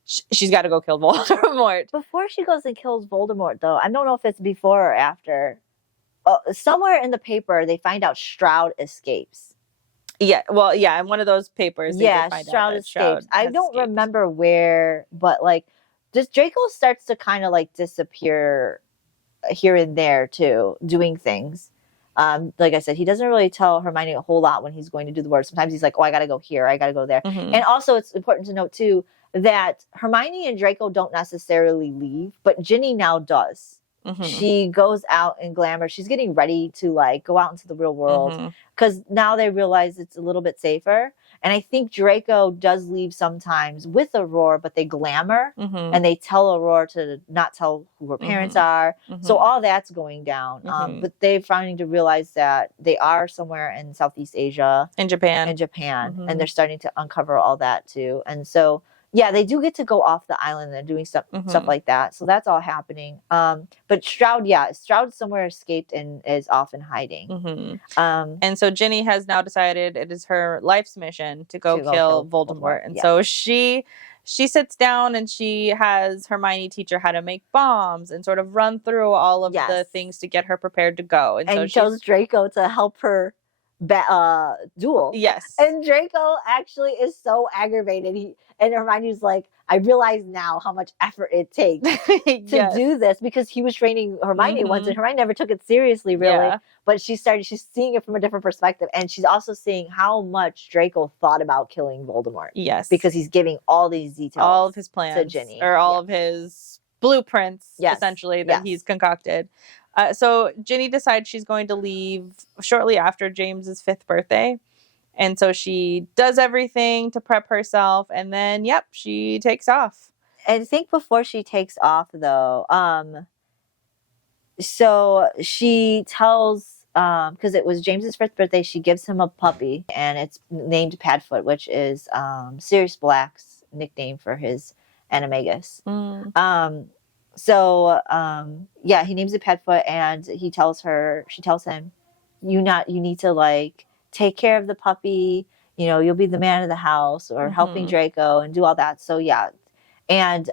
she's got to go kill Voldemort. Before she goes and kills Voldemort, though, I don't know if it's before or after. Somewhere in the paper, they find out Stroud escapes. Yeah, well, in one of those papers. Stroud escapes. I don't remember where, but, like, just Draco starts to kind of, like, disappear here and there too, doing things. Like I said, he doesn't really tell Hermione a whole lot when he's going to do the work. Sometimes he's like, oh, I gotta go here, I gotta go there. And also it's important to note too that Hermione and Draco don't necessarily leave, but Ginny now does. She goes out in glamour. She's getting ready to, like, go out into the real world because now they realize it's a little bit safer. And I think Draco does leave sometimes with Aurora, but they glamour and they tell Aurora to not tell who her parents are. So all that's going down. But they're starting to realize that they are somewhere in Southeast Asia. In Japan. And they're starting to uncover all that too. And so Yeah, they do get to go off the island and doing stuff like that. So that's all happening. But Stroud somewhere escaped and is off in hiding. And so Ginny has now decided it is her life's mission to go kill Voldemort. And so she sits down and she has Hermione teach her how to make bombs and sort of run through all of the things to get her prepared to go. And so she chose Draco to help her duel. Yes. And Draco actually is so aggravated. And Hermione's like, I realize now how much effort it takes to do this, because he was training Hermione once and Hermione never took it seriously, really. Yeah. But she's seeing it from a different perspective. And she's also seeing how much Draco thought about killing Voldemort. Yes. Because he's giving all these details. All of his plans. To Ginny. Or all of his blueprints, essentially, that he's concocted. So Ginny decides she's going to leave shortly after James's 5th birthday. And so she does everything to prep herself, and then, she takes off. I think before she takes off, though, so she tells, because it was James's 5th birthday, she gives him a puppy, and it's named Padfoot, which is Sirius Black's nickname for his animagus. He names it Padfoot, and she tells him, you need to, like, take care of the puppy, you'll be the man of the house, or helping Draco and do all that. So and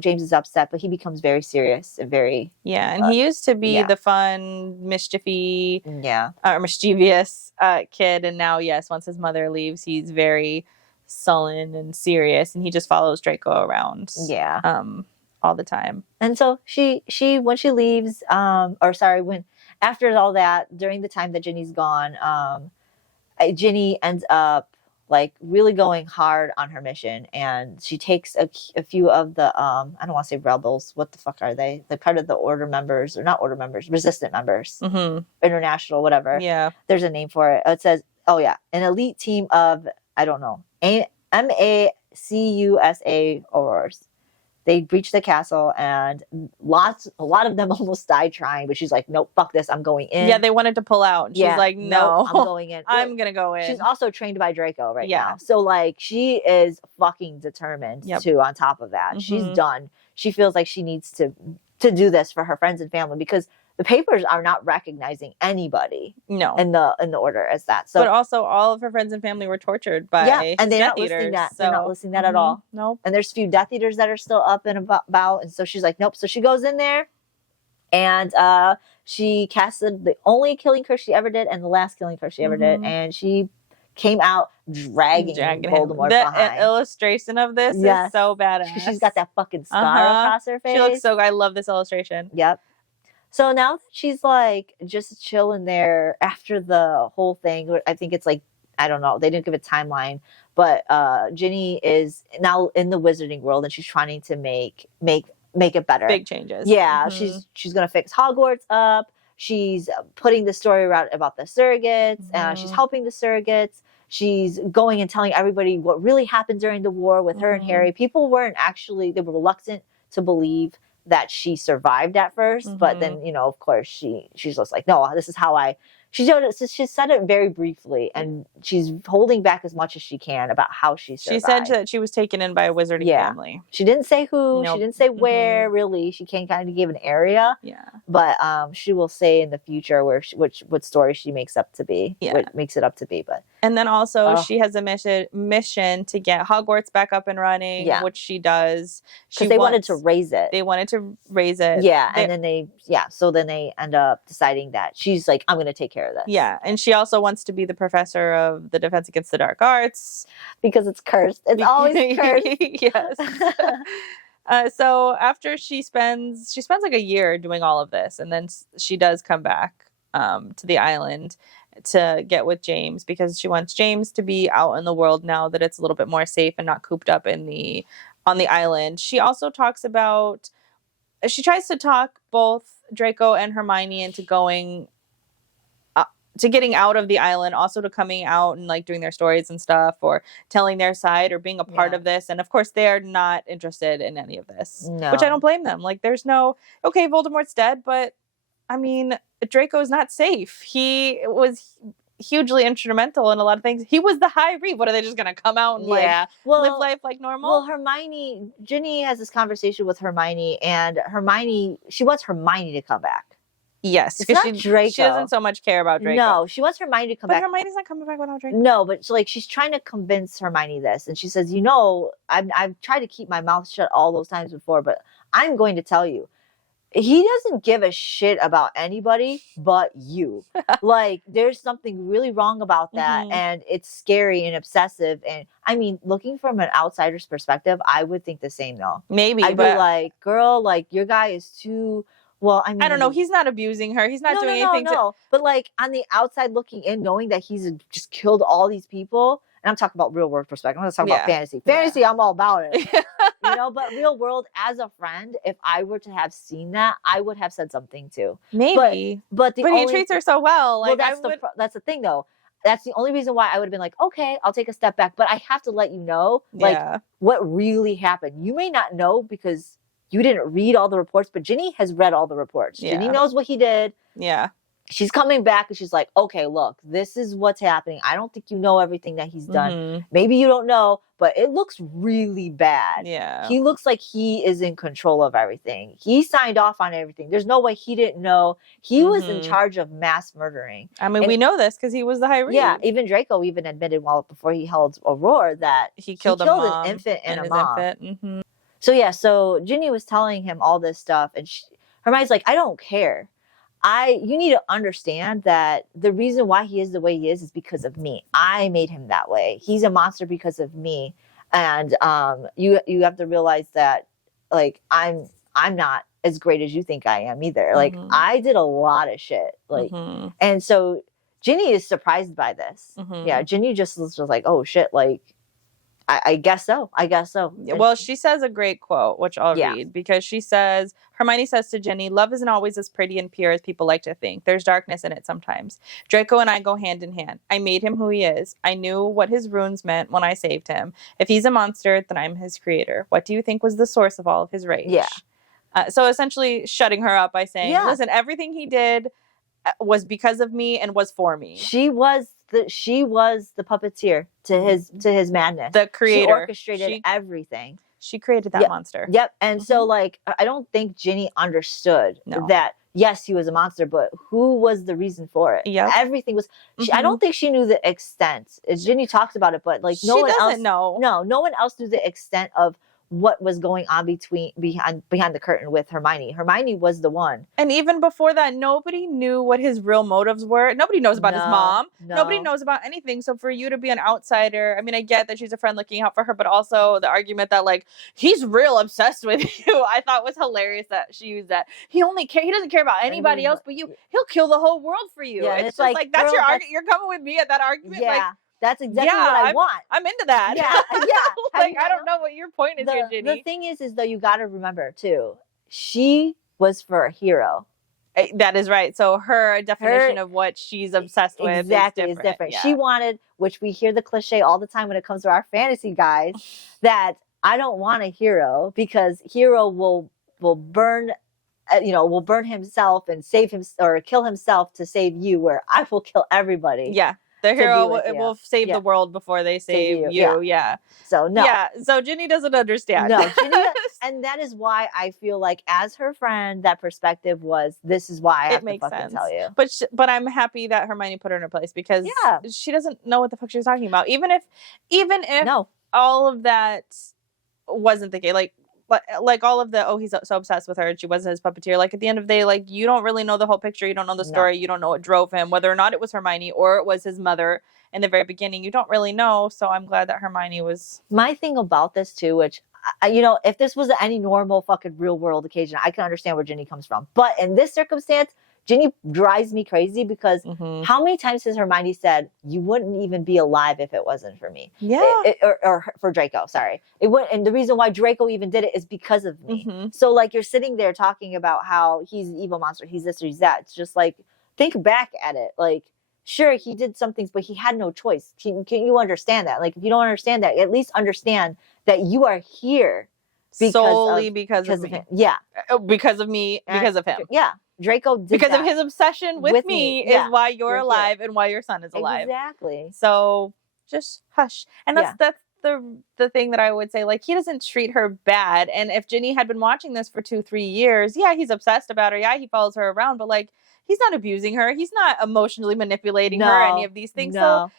James is upset, but he becomes very serious and very and he used to be the fun, mischievous kid, and now once his mother leaves, he's very sullen and serious, and he just follows Draco around all the time. And so she when she leaves, after all that, during the time that Ginny's gone, Ginny ends up like really going hard on her mission, and she takes a few of the I don't want to say rebels. What the fuck are they? They're part of the order members, or not order members, resistant members, international, whatever. Yeah, there's a name for it. It says, an elite team of, I don't know, MACUSA Aurors. They breach the castle, and a lot of them almost died trying, but she's like, nope, fuck this, I'm going in. Yeah, they wanted to pull out. And she's like, no, I'm going in. I'm going to go in. She's also trained by Draco now. So, like, she is fucking determined too, on top of that. She's done. She feels like she needs to do this for her friends and family, because the papers are not recognizing anybody in the order as that. So, but also all of her friends and family were tortured by and they're Death not listing Eaters, that. They're not listing that at all. Nope. And there's a few Death Eaters that are still up and about, and so she's like, nope. So she goes in there, and she casted the only killing curse she ever did and the last killing curse she ever did, and she came out dragging Voldemort behind. The illustration of this is so badass. She's got that fucking scar across her face. She looks so good. I love this illustration. Yep. So now that she's like just chilling there after the whole thing, I think it's like, I don't know, they didn't give a timeline, but Ginny is now in the wizarding world, and she's trying to make it better. Big changes. Yeah, she's gonna fix Hogwarts up. She's putting the story around about the surrogates. She's helping the surrogates. She's going and telling everybody what really happened during the war with her and Harry. People they were reluctant to believe that she survived at first, but then, of course, she's just like, no, this is how she said it very briefly, and she's holding back as much as she can about how she survived. She said that she was taken in by a wizarding family. She didn't say who, she didn't say where, really. She can't kind of give an area. Yeah. But she will say in the future what story she makes up to be. Yeah. What makes it up to be. But and then also she has a mission to get Hogwarts back up and running, which she does. Because they wanted to raise it. They wanted to raise it. Yeah, and then so then they end up deciding that she's like, I'm going to take care of this. Yeah, and she also wants to be the professor of the Defense Against the Dark Arts. Because it's cursed. It's always cursed. Yes. So after she spends like a year doing all of this, and then she does come back to the island to get with James, because she wants James to be out in the world now that it's a little bit more safe and not cooped up on the island. She also tries to talk both Draco and Hermione into to getting out of the island, also to coming out and like doing their stories and stuff, or telling their side, or being a part of this. And of course they are not interested in any of this, which I don't blame them. Like, there's Voldemort's dead, but I mean, Draco's not safe. He was hugely instrumental in a lot of things. He was the High Reeve. What, are they just gonna come out and live life like normal? Well, Ginny has this conversation with Hermione, and she wants Hermione to come back. Yes, because Draco. She doesn't so much care about Draco. No, she wants Hermione to come back. But Hermione's not coming back without Draco. No, but she's trying to convince Hermione this, and she says, I've tried to keep my mouth shut all those times before, but I'm going to tell you, he doesn't give a shit about anybody but you. Like, there's something really wrong about that, and it's scary and obsessive. And I mean, looking from an outsider's perspective, I would think the same though. Maybe, I'd be like, girl, like, your guy is too. Well, I mean, I don't know. He's not abusing her. He's not doing anything. But like on the outside looking in, knowing that he's just killed all these people, and I'm talking about real world perspective. I'm not talking about fantasy. Fantasy, I'm all about it. But real world, as a friend, if I were to have seen that, I would have said something too. Maybe, but he treats her so well. Like, that's the thing, though. That's the only reason why I would have been like, okay, I'll take a step back, but I have to let you know, like, what really happened. You may not know because you didn't read all the reports, but Ginny has read all the reports. Yeah. Ginny knows what he did. Yeah. She's coming back and she's like, okay, look, this is what's happening. I don't think you know everything that he's done. Maybe you don't know, but it looks really bad. Yeah. He looks like he is in control of everything. He signed off on everything. There's no way he didn't know. He was in charge of mass murdering. I mean, we know this because he was the High Reeve. Yeah, even Draco even admitted before he held Aurora that he killed an infant and a mom. Infant. So Ginny was telling him all this stuff, and Hermione's like, I don't care. You need to understand that the reason why he is the way he is because of me. I made him that way. He's a monster because of me. And you have to realize that, like, I'm not as great as you think I am either. Like, I did a lot of shit. Like, and so Ginny is surprised by this. Yeah, Ginny just was like, oh shit, like, I guess so. Well, she says a great quote, which I'll read, because Hermione says to Ginny, love isn't always as pretty and pure as people like to think. There's darkness in it sometimes. Draco and I go hand in hand. I made him who he is. I knew what his runes meant when I saved him. If he's a monster, then I'm his creator. What do you think was the source of all of his rage? Yeah. So essentially shutting her up by saying, listen, everything he did was because of me and was for me. She was the puppeteer to his madness. The creator. She orchestrated everything. She created that monster. Yep. And so, like, I don't think Ginny understood that, yes, he was a monster, but who was the reason for it? Yep. Everything was... I don't think she knew the extent. Ginny talks about it, but, like, no one else knew the extent of what was going on behind the curtain with Hermione. Hermione was the one. And even before that, nobody knew what his real motives were. Nobody knows about his mom. Nobody knows about anything. So for you to be an outsider, I mean, I get that she's a friend looking out for her, but also the argument that, like, he's real obsessed with you, I thought was hilarious that she used that. He doesn't care about anybody else but you. He'll kill the whole world for you. Yeah, it's just like that's your argument. You're coming with me at that argument. Yeah. Like, that's exactly what I want. I'm into that. Yeah. Like, I don't know what your point is here, Ginny. The thing is though, you got to remember too, she was for a hero. That is right. So her definition of what she's obsessed with is different. Yeah. She wanted, which we hear the cliche all the time when it comes to our fantasy guys, that I don't want a hero because hero will burn himself and save him or kill himself to save you, where I will kill everybody. Yeah. The hero will save the world before they save you. Yeah. So no. Yeah. So Ginny doesn't understand. No, Ginny, and that is why I feel like, as her friend, that perspective was, this is why I have to fucking tell you. But I'm happy that Hermione put her in her place because she doesn't know what the fuck she's talking about. Even if all of that wasn't the case, like all of the, he's so obsessed with her and she wasn't his puppeteer. Like, at the end of the day, like, you don't really know the whole picture. You don't know the story. You don't know what drove him, whether or not it was Hermione or it was his mother in the very beginning. You don't really know. So I'm glad that Hermione was. My thing about this too, which, if this was any normal fucking real world occasion, I can understand where Ginny comes from. But in this circumstance, Ginny drives me crazy because how many times has Hermione said, you wouldn't even be alive if it wasn't for me? Yeah. Or for Draco, sorry. It wouldn't, and the reason why Draco even did it is because of me. So, like, you're sitting there talking about how he's an evil monster, he's this or he's that. It's just like, think back at it. Like, sure, he did some things, but he had no choice. Can you understand that? Like, if you don't understand that, at least understand that you are here solely because of me. Yeah. Because of me, because of him. Yeah. Draco did because that of his obsession with me is Yeah, why you're here. alive and why your son is alive. Exactly. So just hush. And that's the thing that I would say, like, he doesn't treat her bad. And if Ginny had been watching this for 2-3 years, yeah, he's obsessed about her. Yeah, he follows her around, but like, he's not abusing her. He's not emotionally manipulating her, any of these things. So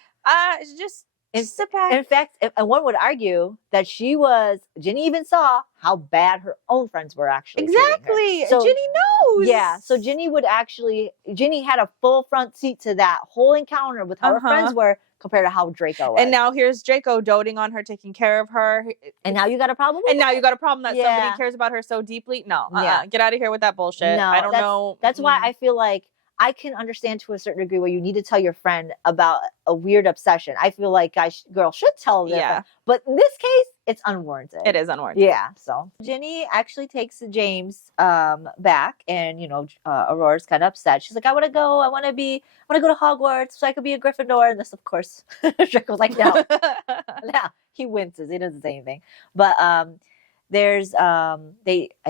just sit back. In fact, and one would argue that Ginny even saw how bad her own friends were actually. Exactly. So Ginny knows. Yeah. So Ginny had a full front seat to that whole encounter with how her friends were compared to how Draco was. And now here's Draco doting on her, taking care of her. And now you got a problem with now you got a problem that somebody cares about her so deeply. No. Get out of here with that bullshit. No, I don't know. That's why I feel like I can understand to a certain degree where you need to tell your friend about a weird obsession. I feel like girls should tell their friend. But in this case, it's unwarranted. It is unwarranted. Yeah. So Ginny actually takes James back, and Aurora's kind of upset. She's like, I want to go to Hogwarts so I could be a Gryffindor. And this, of course, Draco's like, no. No. He winces. He doesn't say anything. But there's I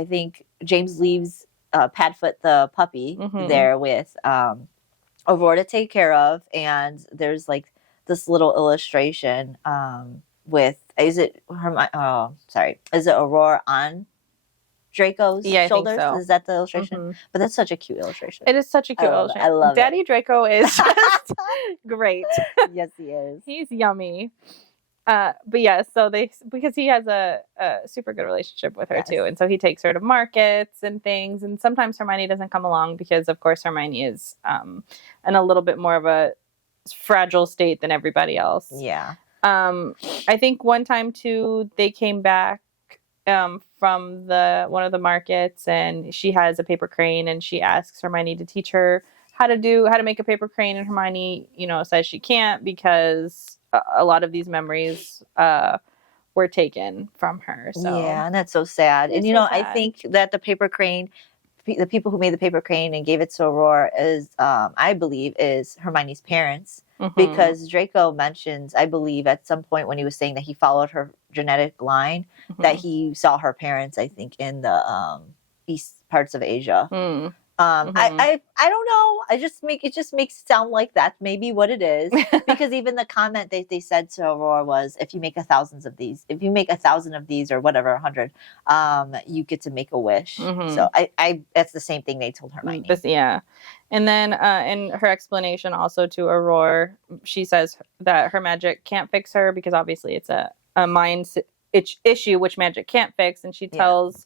think James leaves Padfoot the puppy there with Aurora to take care of, and there's like this little illustration with is it Aurora on Draco's shoulders? I think so. Is that the illustration? But that's such a cute illustration. It is such a cute illustration. I love Daddy Draco is just great. Yes, he is. He's yummy. But yeah, so because he has a super good relationship with her too, and so he takes her to markets and things, and sometimes Hermione doesn't come along because, of course, Hermione is in a little bit more of a fragile state than everybody else. Yeah. I think one time too, they came back from one of the markets, and she has a paper crane, and she asks Hermione to teach her how to make a paper crane, and Hermione, says she can't because a lot of these memories were taken from her. So yeah, and that's so sad. And I think that the people who made the paper crane and gave it to Aurora I believe is Hermione's parents, because Draco mentions, I believe, at some point when he was saying that he followed her genetic line, that he saw her parents, I think, in the east parts of Asia. I don't know. It just makes it sound like that's maybe what it is, because even the comment they said to Aurora was, if you make 1,000 of these or whatever, 100, you get to make a wish. So I that's the same thing they told Hermione. And then in her explanation also to Aurora, she says that her magic can't fix her because obviously it's a mind issue which magic can't fix, and she tells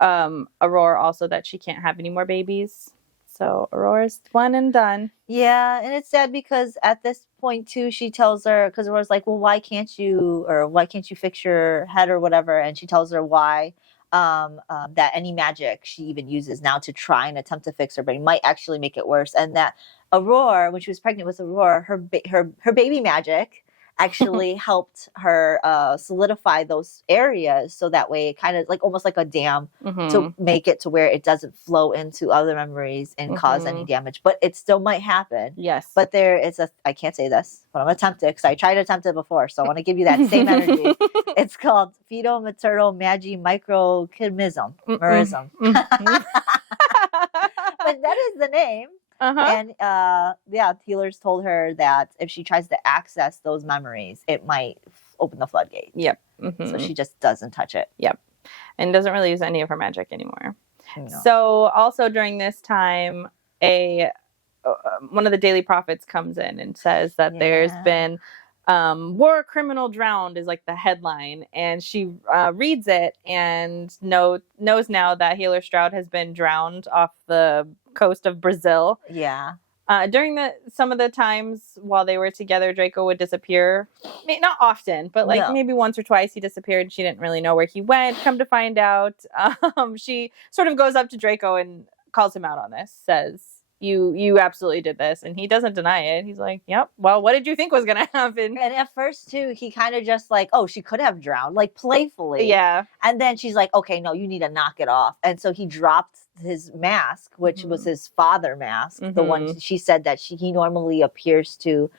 Aurora also that she can't have any more babies. So Aurora's one and done. Yeah, and it's sad because at this point too, she tells her, because Aurora's like, well, why can't you fix your head or whatever? And she tells her why that any magic she even uses now to try and attempt to fix her brain might actually make it worse, and that Aurora, when she was pregnant with Aurora, her baby magic actually helped her solidify those areas, so that way it kind of like almost like a dam to make it to where it doesn't flow into other memories and cause any damage. But it still might happen. Yes. But there is I can't say this, but I'm gonna attempt it because I tried to attempt it before, so I want to give you that same energy. It's called fetal-maternal magi-microchimism. But that is the name. And healers told her that if she tries to access those memories, it might open the floodgate. Yep. So she just doesn't touch it. Yep. And doesn't really use any of her magic anymore. No. So also during this time, one of the Daily Prophets comes in and says that there's been war criminal drowned is like the headline, and she reads it and knows now that Healer Stroud has been drowned off the coast of Brazil. Yeah. During some of the times while they were together, Draco would disappear. Not often, but maybe once or twice he disappeared. She didn't really know where he went. Come to find out, she sort of goes up to Draco and calls him out on this, says, you absolutely did this, and he doesn't deny it. He's like, yep, well, what did you think was gonna happen? And at first too, he kind of just like, oh, she could have drowned, like playfully. Yeah. And then she's like, okay, no, you need to knock it off. And so he dropped his mask, which was his father mask, the one she said that he normally appears to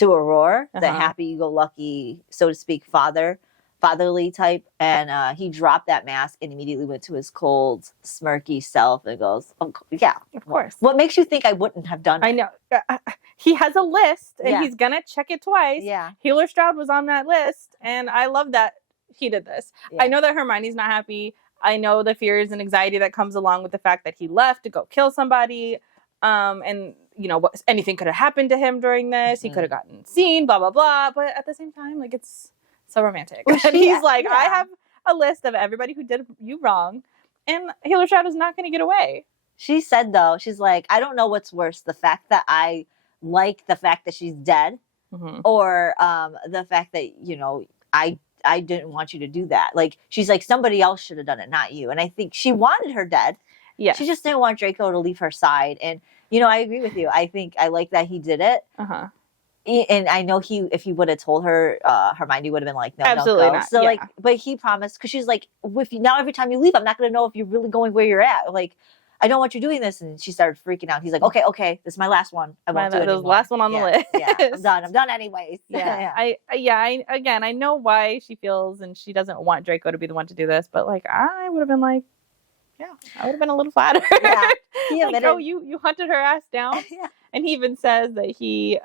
Aurora, the happy-go-lucky, so to speak, father fatherly type, and he dropped that mask and immediately went to his cold, smirky self and goes, "Oh, yeah, of course. What makes you think I wouldn't have done it?" I know. He has a list, and Yeah. he's gonna check it twice. Yeah. Healer Stroud was on that list, and I love that he did this. Yeah. I know that Hermione's not happy. I know the fears and anxiety that comes along with the fact that he left to go kill somebody, and anything could have happened to him during this. He could have gotten seen, blah blah blah. But at the same time, like, it's so romantic. Well, And he's like, I have a list of everybody who did you wrong, and Healer Stroud is not going to get away. She said, though, she's like, I don't know what's worse, the fact that I like the fact that she's dead, or the fact that, I didn't want you to do that. Like, she's like, somebody else should have done it, not you. And I think she wanted her dead. Yeah. She just didn't want Draco to leave her side. And, I agree with you. I think I like that he did it. And I know if he would have told her, Hermione would have been like, no, absolutely don't go. not. So but he promised, because she's like, now every time you leave, I'm not going to know if you're really going where you're at. Like, I don't want you doing this. And she started freaking out. He's like, okay, this is my last one. I won't do it anymore. The last one on the list. Yeah, I'm done anyways. Yeah. I know why she feels, and she doesn't want Draco to be the one to do this, but like, I would have been like, I would have been a little flattered. Yeah. He admitted, like, you hunted her ass down. And he even says that he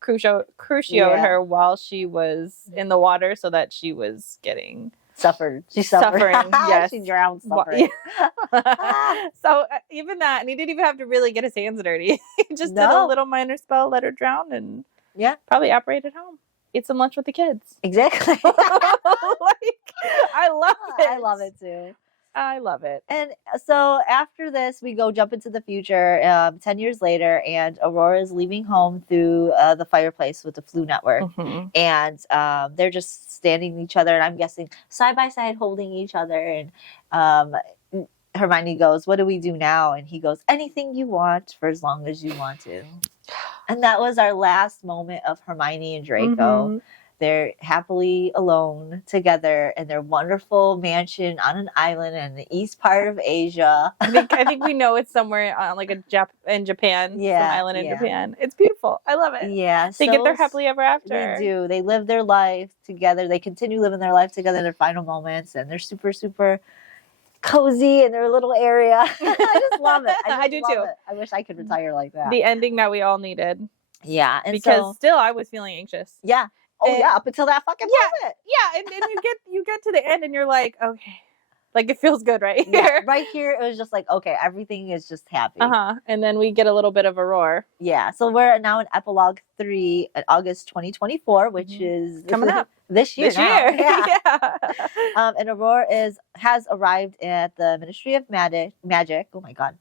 crucioed her while she was in the water, so that she was getting suffered. She's suffering. Yes. She drowned suffering. So even that, and he didn't even have to really get his hands dirty. He just did a little minor spell, let her drown, and probably operated home. Ate some lunch with the kids. Exactly. I love it. I love it too. I love it. And so after this, we jump into the future, 10 years later, and Aurora is leaving home through the fireplace with the Flu Network. And they're just standing each other, and I'm guessing side by side holding each other. And Hermione goes, "What do we do now?" And he goes, "Anything you want, for as long as you want to." And that was our last moment of Hermione and Draco. They're happily alone together in their wonderful mansion on an island in the east part of Asia. I think we know it's somewhere on like in Japan. Some island in Japan. It's beautiful. I love it. Yeah. They get their happily ever after. They do. They live their life together. They continue living their life together in their final moments, and they're super, super cozy in their little area. I just love it. I do too. I wish I could retire like that. The ending that we all needed. Yeah. And because still I was feeling anxious. Yeah. Oh, yeah, up until that fucking moment. Yeah, and you get to the end and you're like, okay. Like, it feels good right here. Yeah, right here, it was just like, okay, everything is just happy. And then we get a little bit of a roar. Yeah, so we're now in Epilogue 3 in August 2024, which is coming up. This year. Yeah. And Aurora has arrived at the Ministry of Magic. Oh, my God.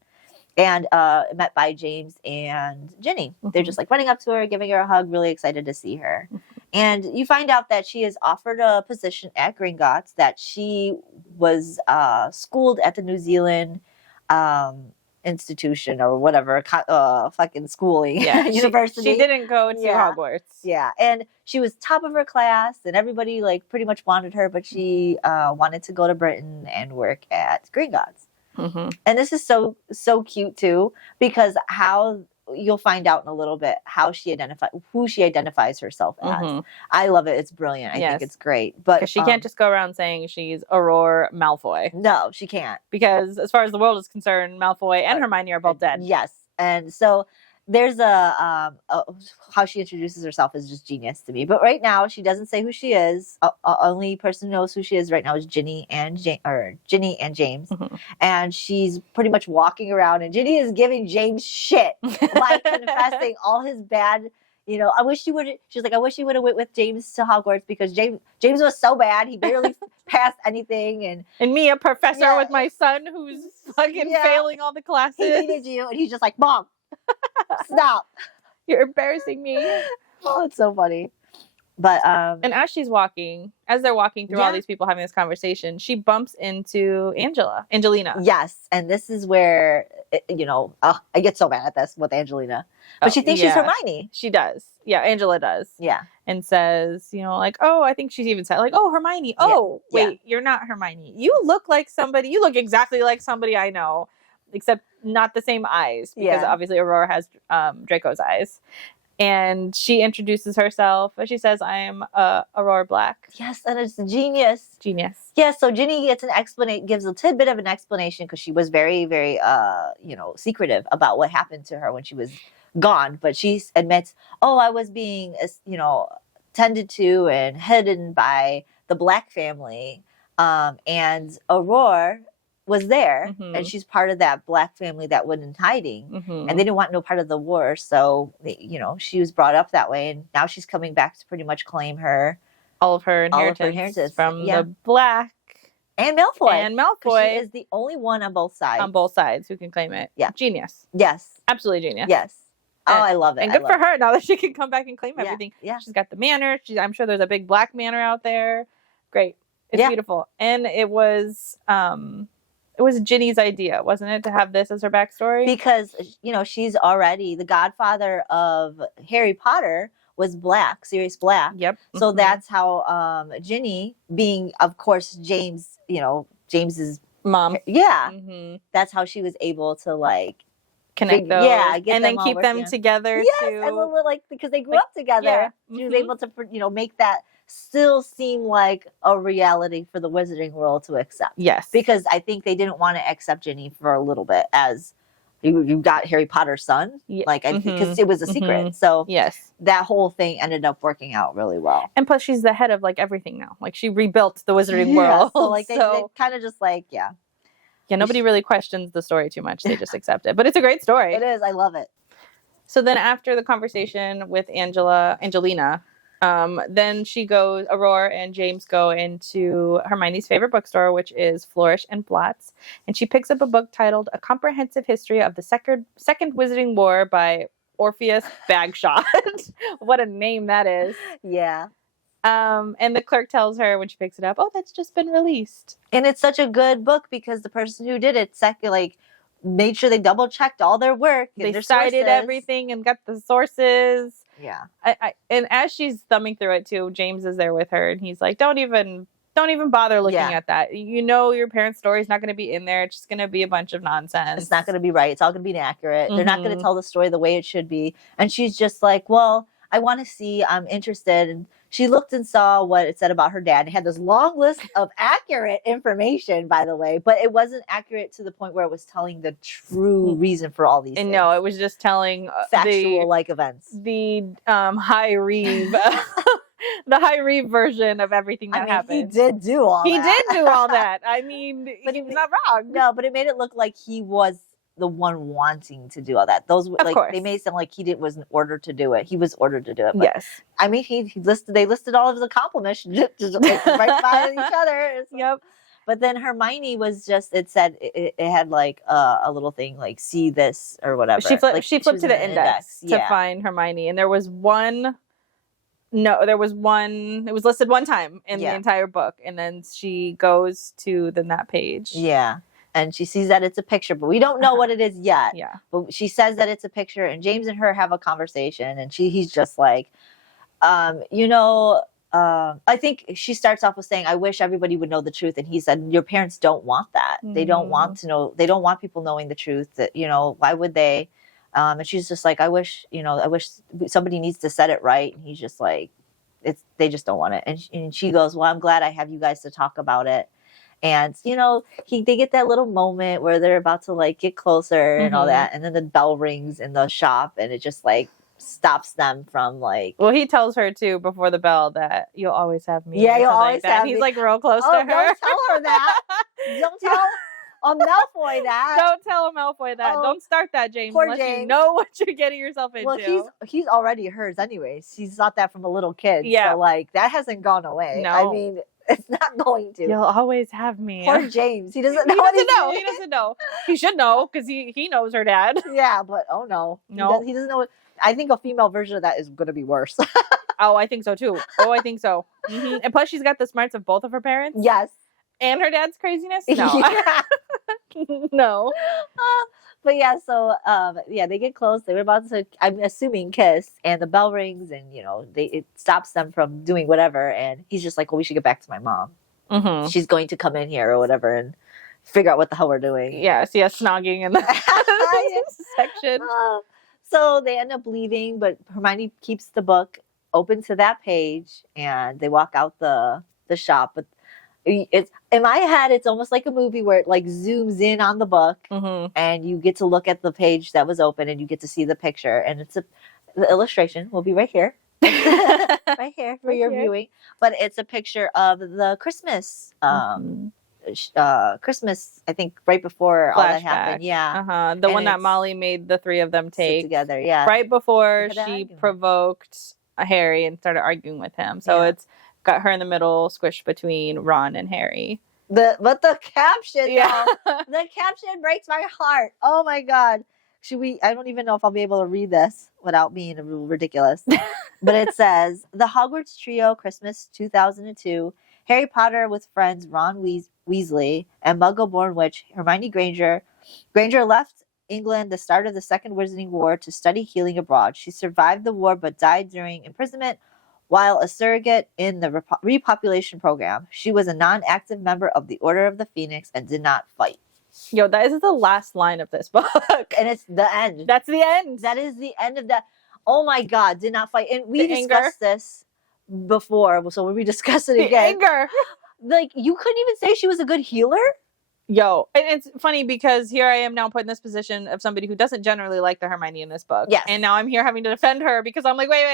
And met by James and Ginny. They're just like running up to her, giving her a hug, really excited to see her. And you find out that she is offered a position at Gringotts, that she was schooled at the New Zealand institution or whatever, fucking schooling, university. She didn't go to Hogwarts. Yeah, and she was top of her class, and everybody like pretty much wanted her, but she wanted to go to Britain and work at Gringotts. And this is so cute too, because how you'll find out in a little bit who she identifies herself as. I love it. It's brilliant. I think it's great. But she can't just go around saying she's Aurora Malfoy. No, she can't. Because as far as the world is concerned, Malfoy and Hermione are both dead. Yes. And so there's how she introduces herself is just genius to me. But right now, she doesn't say who she is. Only person who knows who she is right now is Ginny and James. And she's pretty much walking around, and Ginny is giving James shit, like confessing all his bad. I wish you would. She's like, I wish you would have went with James to Hogwarts, because James was so bad. He barely passed anything, and me, a professor with my son who's fucking failing all the classes. He needed you, and he's just like, Mom, stop. You're embarrassing me. Oh, it's so funny. But and as they're walking through all these people having this conversation, she bumps into Angelina. Yes, and this is where I get so mad at this with Angelina, but she thinks she's Hermione. She does. Yeah, Angela does. Yeah, and says, like, oh, I think she's even said, like, oh, Hermione. Oh, wait, you're not Hermione. You look like somebody. You look exactly like somebody I know, except not the same eyes, because obviously Aurora has Draco's eyes. Mm-hmm. And she introduces herself. She says, I am Aurora Black. Yes, and it's genius. Genius. Yeah, so Ginny gets an explanation, gives a tidbit of an explanation because she was very, very, secretive about what happened to her when she was gone. But she admits, oh, I was being, tended to and hidden by the Black family. And Aurora was there, and she's part of that Black family that went in hiding, and they didn't want no part of the war. So, she was brought up that way, and now she's coming back to pretty much claim all of her inheritance from the Black and Malfoy. And Malfoy. She is the only one on both sides. On both sides who can claim it. Yeah. Genius. Yes. Absolutely genius. Yes. Oh, I love it. And good for her now that she can come back and claim everything. Yeah. She's got the manor. I'm sure there's a big Black manor out there. Great. It's beautiful. And it was Ginny's idea, wasn't it, to have this as her backstory? Because, she's already the godfather of Harry Potter was Black, Sirius Black. Yep. So that's how Ginny, being, of course, James's mom. Yeah. That's how she was able to, connect those. Yeah. And then keep them together, yes, too. And because they grew up together. She was able to, make that still seem like a reality for the wizarding world to accept. Yes. Because I think they didn't want to accept Ginny for a little bit as you got Harry Potter's son. Because it was a secret. So yes, that whole thing ended up working out really well. And plus she's the head of everything now. She rebuilt the wizarding world. So they kind of just yeah, nobody really questions the story too much. They just accept it. But it's a great story. It is. I love it. So then after the conversation with Angelina, then Aurora and James go into Hermione's favorite bookstore, which is Flourish and Blotts, and she picks up a book titled A Comprehensive History of the Second Wizarding War by Orpheus Bagshot. What a name that is. Yeah. And the clerk tells her when she picks it up, oh, that's just been released. And it's such a good book because the person who did it made sure they double checked all their work. They cited everything and got the sources. Yeah. And as she's thumbing through it too, James is there with her and he's like, don't even bother looking at that. Your parents' story is not going to be in there. It's just going to be a bunch of nonsense. It's not going to be right. It's all going to be inaccurate. They're not going to tell the story the way it should be. And she's just like, well, I want to see, I'm interested. And she looked and saw what it said about her dad. It had this long list of accurate information, by the way, but it wasn't accurate to the point where it was telling the true reason for all these things. No, it was just telling factual events. The high reeve, the high reeve version of everything that happened. He did do all that. He did do all that. I mean, but he was not wrong. No, but it made it look like he was the one wanting to do all that. Those of course. They made it sound like wasn't ordered to do it. He was ordered to do it. But, yes. I mean, they listed all of his accomplishments just right by each other. So. Yep. But then Hermione was just, it said, it had a little thing see this or whatever. She flipped to the index to find Hermione. And there was one, it was listed one time in the entire book. And then she goes to that page. Yeah. And she sees that it's a picture, but we don't know what it is yet. Yeah. But she says that it's a picture, and James and her have a conversation, and he's just like, I think she starts off with saying, I wish everybody would know the truth. And he said, your parents don't want that. They don't want to know. They don't want people knowing the truth. That, why would they? And she's just like, I wish somebody needs to set it right. And he's just like, they just don't want it. And she goes, well, I'm glad I have you guys to talk about it. And, they get that little moment where they're about to get closer and all that. And then the bell rings in the shop and it just stops them from well, he tells her too before the bell that you'll always have me. Yeah, you'll always have me. He's real close to her. Don't tell her that. Don't tell Malfoy that. Don't tell Malfoy that. Don't start that, James, unless James. You know what you're getting yourself into. Well, he's already hers anyways. He's thought that from a little kid. Yeah. So that hasn't gone away. No. I mean, it's not going to. You'll always have me. Poor James. He doesn't know. He doesn't know. He should know because he knows her dad. Yeah, but no. He doesn't know. I think a female version of that is going to be worse. Oh, I think so too. I think so. Mm-hmm. And plus, she's got the smarts of both of her parents. Yes. And her dad's craziness. No. No. But yeah, so they get close. They were about to, I'm assuming, kiss, and the bell rings, and it stops them from doing whatever. And he's just like, "Well, we should get back to my mom. Mm-hmm. She's going to come in here or whatever and figure out what the hell we're doing." Yeah, snogging in the section. So they end up leaving, but Hermione keeps the book open to that page, and they walk out the shop. But it's in my head, it's almost like a movie where it like zooms in on the book, and you get to look at the page that was open, and you get to see the picture, and the illustration will be right here. Right here for your viewing, but it's a picture of the Christmas Christmas, I think right before all that happened. Yeah. The one that Molly made the three of them take together. Yeah. Right before she provoked Harry and started arguing with him. So it's got her in the middle, squished between Ron and Harry. But the caption, the caption breaks my heart. Oh my God. I don't even know if I'll be able to read this without being ridiculous. But it says, the Hogwarts Trio, Christmas 2002, Harry Potter with friends Ron Weasley and Muggle-born witch Hermione Granger. Granger left England the start of the Second Wizarding War to study healing abroad. She survived the war but died during imprisonment while a surrogate in the repopulation program. She was a non-active member of the Order of the Phoenix and did not fight. Yo, that is the last line of this book. And it's the end. That's the end. That is the end of that. Oh my God, did not fight. And we discussed this before, so when we discuss it again. Anger. Like, you couldn't even say she was a good healer? Yo, and it's funny because here I am now put in this position of somebody who doesn't generally like the Hermione in this book. Yes. And now I'm here having to defend her because I'm like, wait.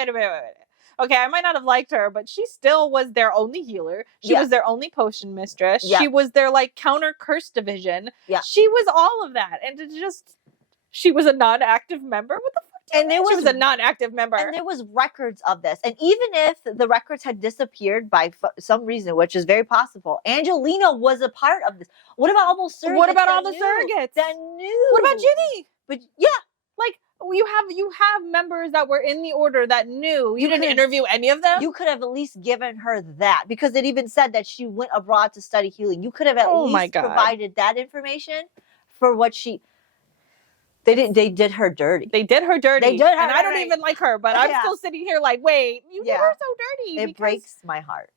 Okay, I might not have liked her, but she still was their only healer. She was their only potion mistress. She was their, like, counter curse division. Yeah. She was all of that. And she was a non-active member? What the fuck? She was a non-active member. And there was records of this. And even if the records had disappeared by some reason, which is very possible, Angelina was a part of this. What about all those surrogates? What about all the surrogates? That knew. What about Ginny? But yeah. Like, you have members that were in the order that knew. You didn't interview any of them? You could have at least given her that, because it even said that she went abroad to study healing. You could have at least provided that information for what she... They did her dirty. They did her dirty. They did her dirty. I don't even like her, but I'm still sitting here like, wait, you did her so dirty. It breaks my heart.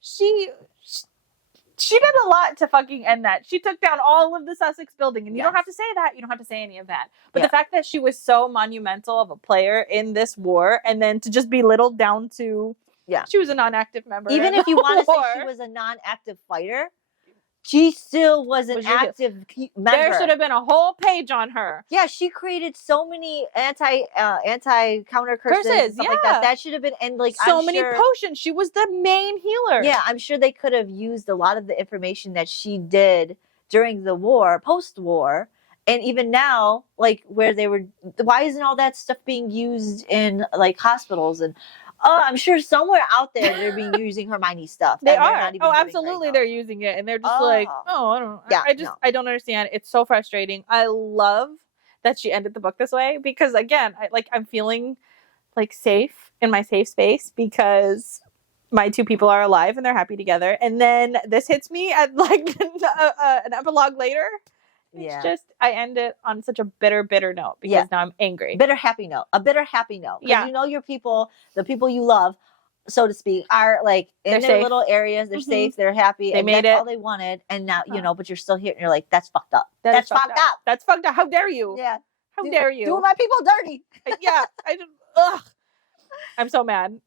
She did a lot to fucking end that. She took down all of the Sussex building, and you don't have to say that. You don't have to say any of that. But the fact that she was so monumental of a player in this war, and then to just be belittled down to, she was a non-active member. Even if you want to say she was a non-active fighter, she still was an active member. There should have been a whole page on her. Yeah, she created so many anti counter curses and stuff like that. That should have been, and like so many potions. She was the main healer. Yeah, I'm sure they could have used a lot of the information that she did during the war, post-war, and even now, like where they were. Why isn't all that stuff being used in like hospitals and? Oh, I'm sure somewhere out there they're being using Hermione stuff. They are. Oh, absolutely, they're using it, and they're just like, I don't. Yeah, I don't understand. It's so frustrating. I love that she ended the book this way because, again, I'm feeling like safe in my safe space because my two people are alive and they're happy together. And then this hits me at like an epilogue later. It's just, I end it on such a bitter note because now I'm angry. A bitter happy note. Because you know your people, the people you love, so to speak, are like in their little areas. They're safe. They're happy. They made it. All they wanted. And now, you know, but you're still here and you're like, that's fucked up. That's fucked up. That's fucked up. How dare you? Yeah. How dare you? Doing my people dirty. Ugh. I'm so mad.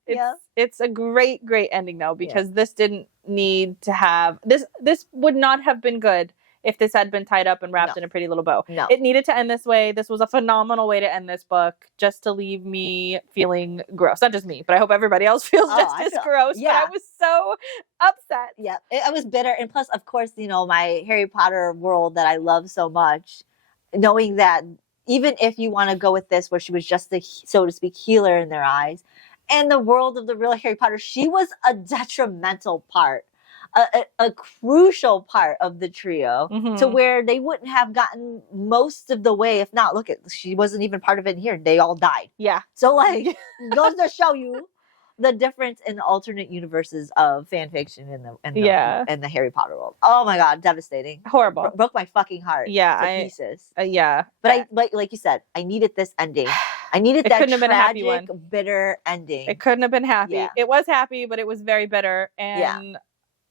It's a great ending though, because this didn't need to have, this would not have been good if this had been tied up and wrapped in a pretty little bow. No. It needed to end this way. This was a phenomenal way to end this book, just to leave me feeling gross. Not just me, but I hope everybody else feels just as gross. Yeah. But I was so upset. Yeah, I was bitter. And plus, of course, you know, my Harry Potter world that I love so much, knowing that even if you want to go with this, where she was just the, so to speak, healer in their eyes, and the world of the real Harry Potter, she was a detrimental part. A crucial part of the trio to where they wouldn't have gotten most of the way. If not, look, she wasn't even part of it here. They all died. Yeah. So like, goes to show you the difference in the alternate universes of fan fiction in the Harry Potter world. Oh my God, devastating. Horrible. Broke my fucking heart. Yeah. To pieces. But but like you said, I needed this ending. I needed that couldn't have been a happy one. Bitter ending. It couldn't have been happy. Yeah. It was happy, but it was very bitter. And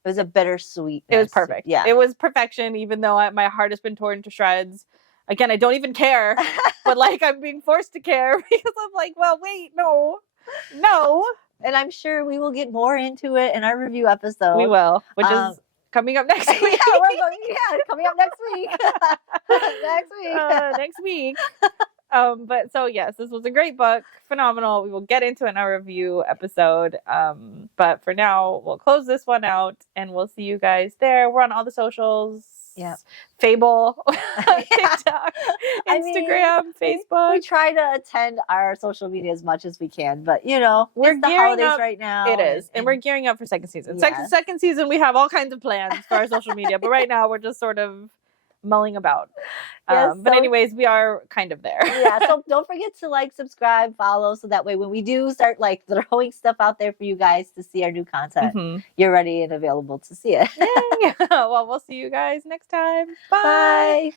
it was a bittersweet. It was perfect. Yeah. It was perfection, even though my heart has been torn to shreds. Again, I don't even care, but like I'm being forced to care because I'm like, well, wait, no. And I'm sure we will get more into it in our review episode. We will, which is coming up next week. Coming up next week. Next week. But so yes, this was a great book, phenomenal. We will get into it in our review episode. But for now, we'll close this one out, and we'll see you guys there. We're on all the socials. Yeah. Fable, TikTok, Instagram, Facebook. We try to attend our social media as much as we can, but you know, we're the holidays right now. It is, and we're gearing up for second season. Second season, we have all kinds of plans for our social media, but right now we're just sort of mulling about. But anyways, we are kind of there. So don't forget to like, subscribe, follow, so that way when we do start like throwing stuff out there for you guys to see our new content, you're ready and available to see it. Well, we'll see you guys next time. Bye.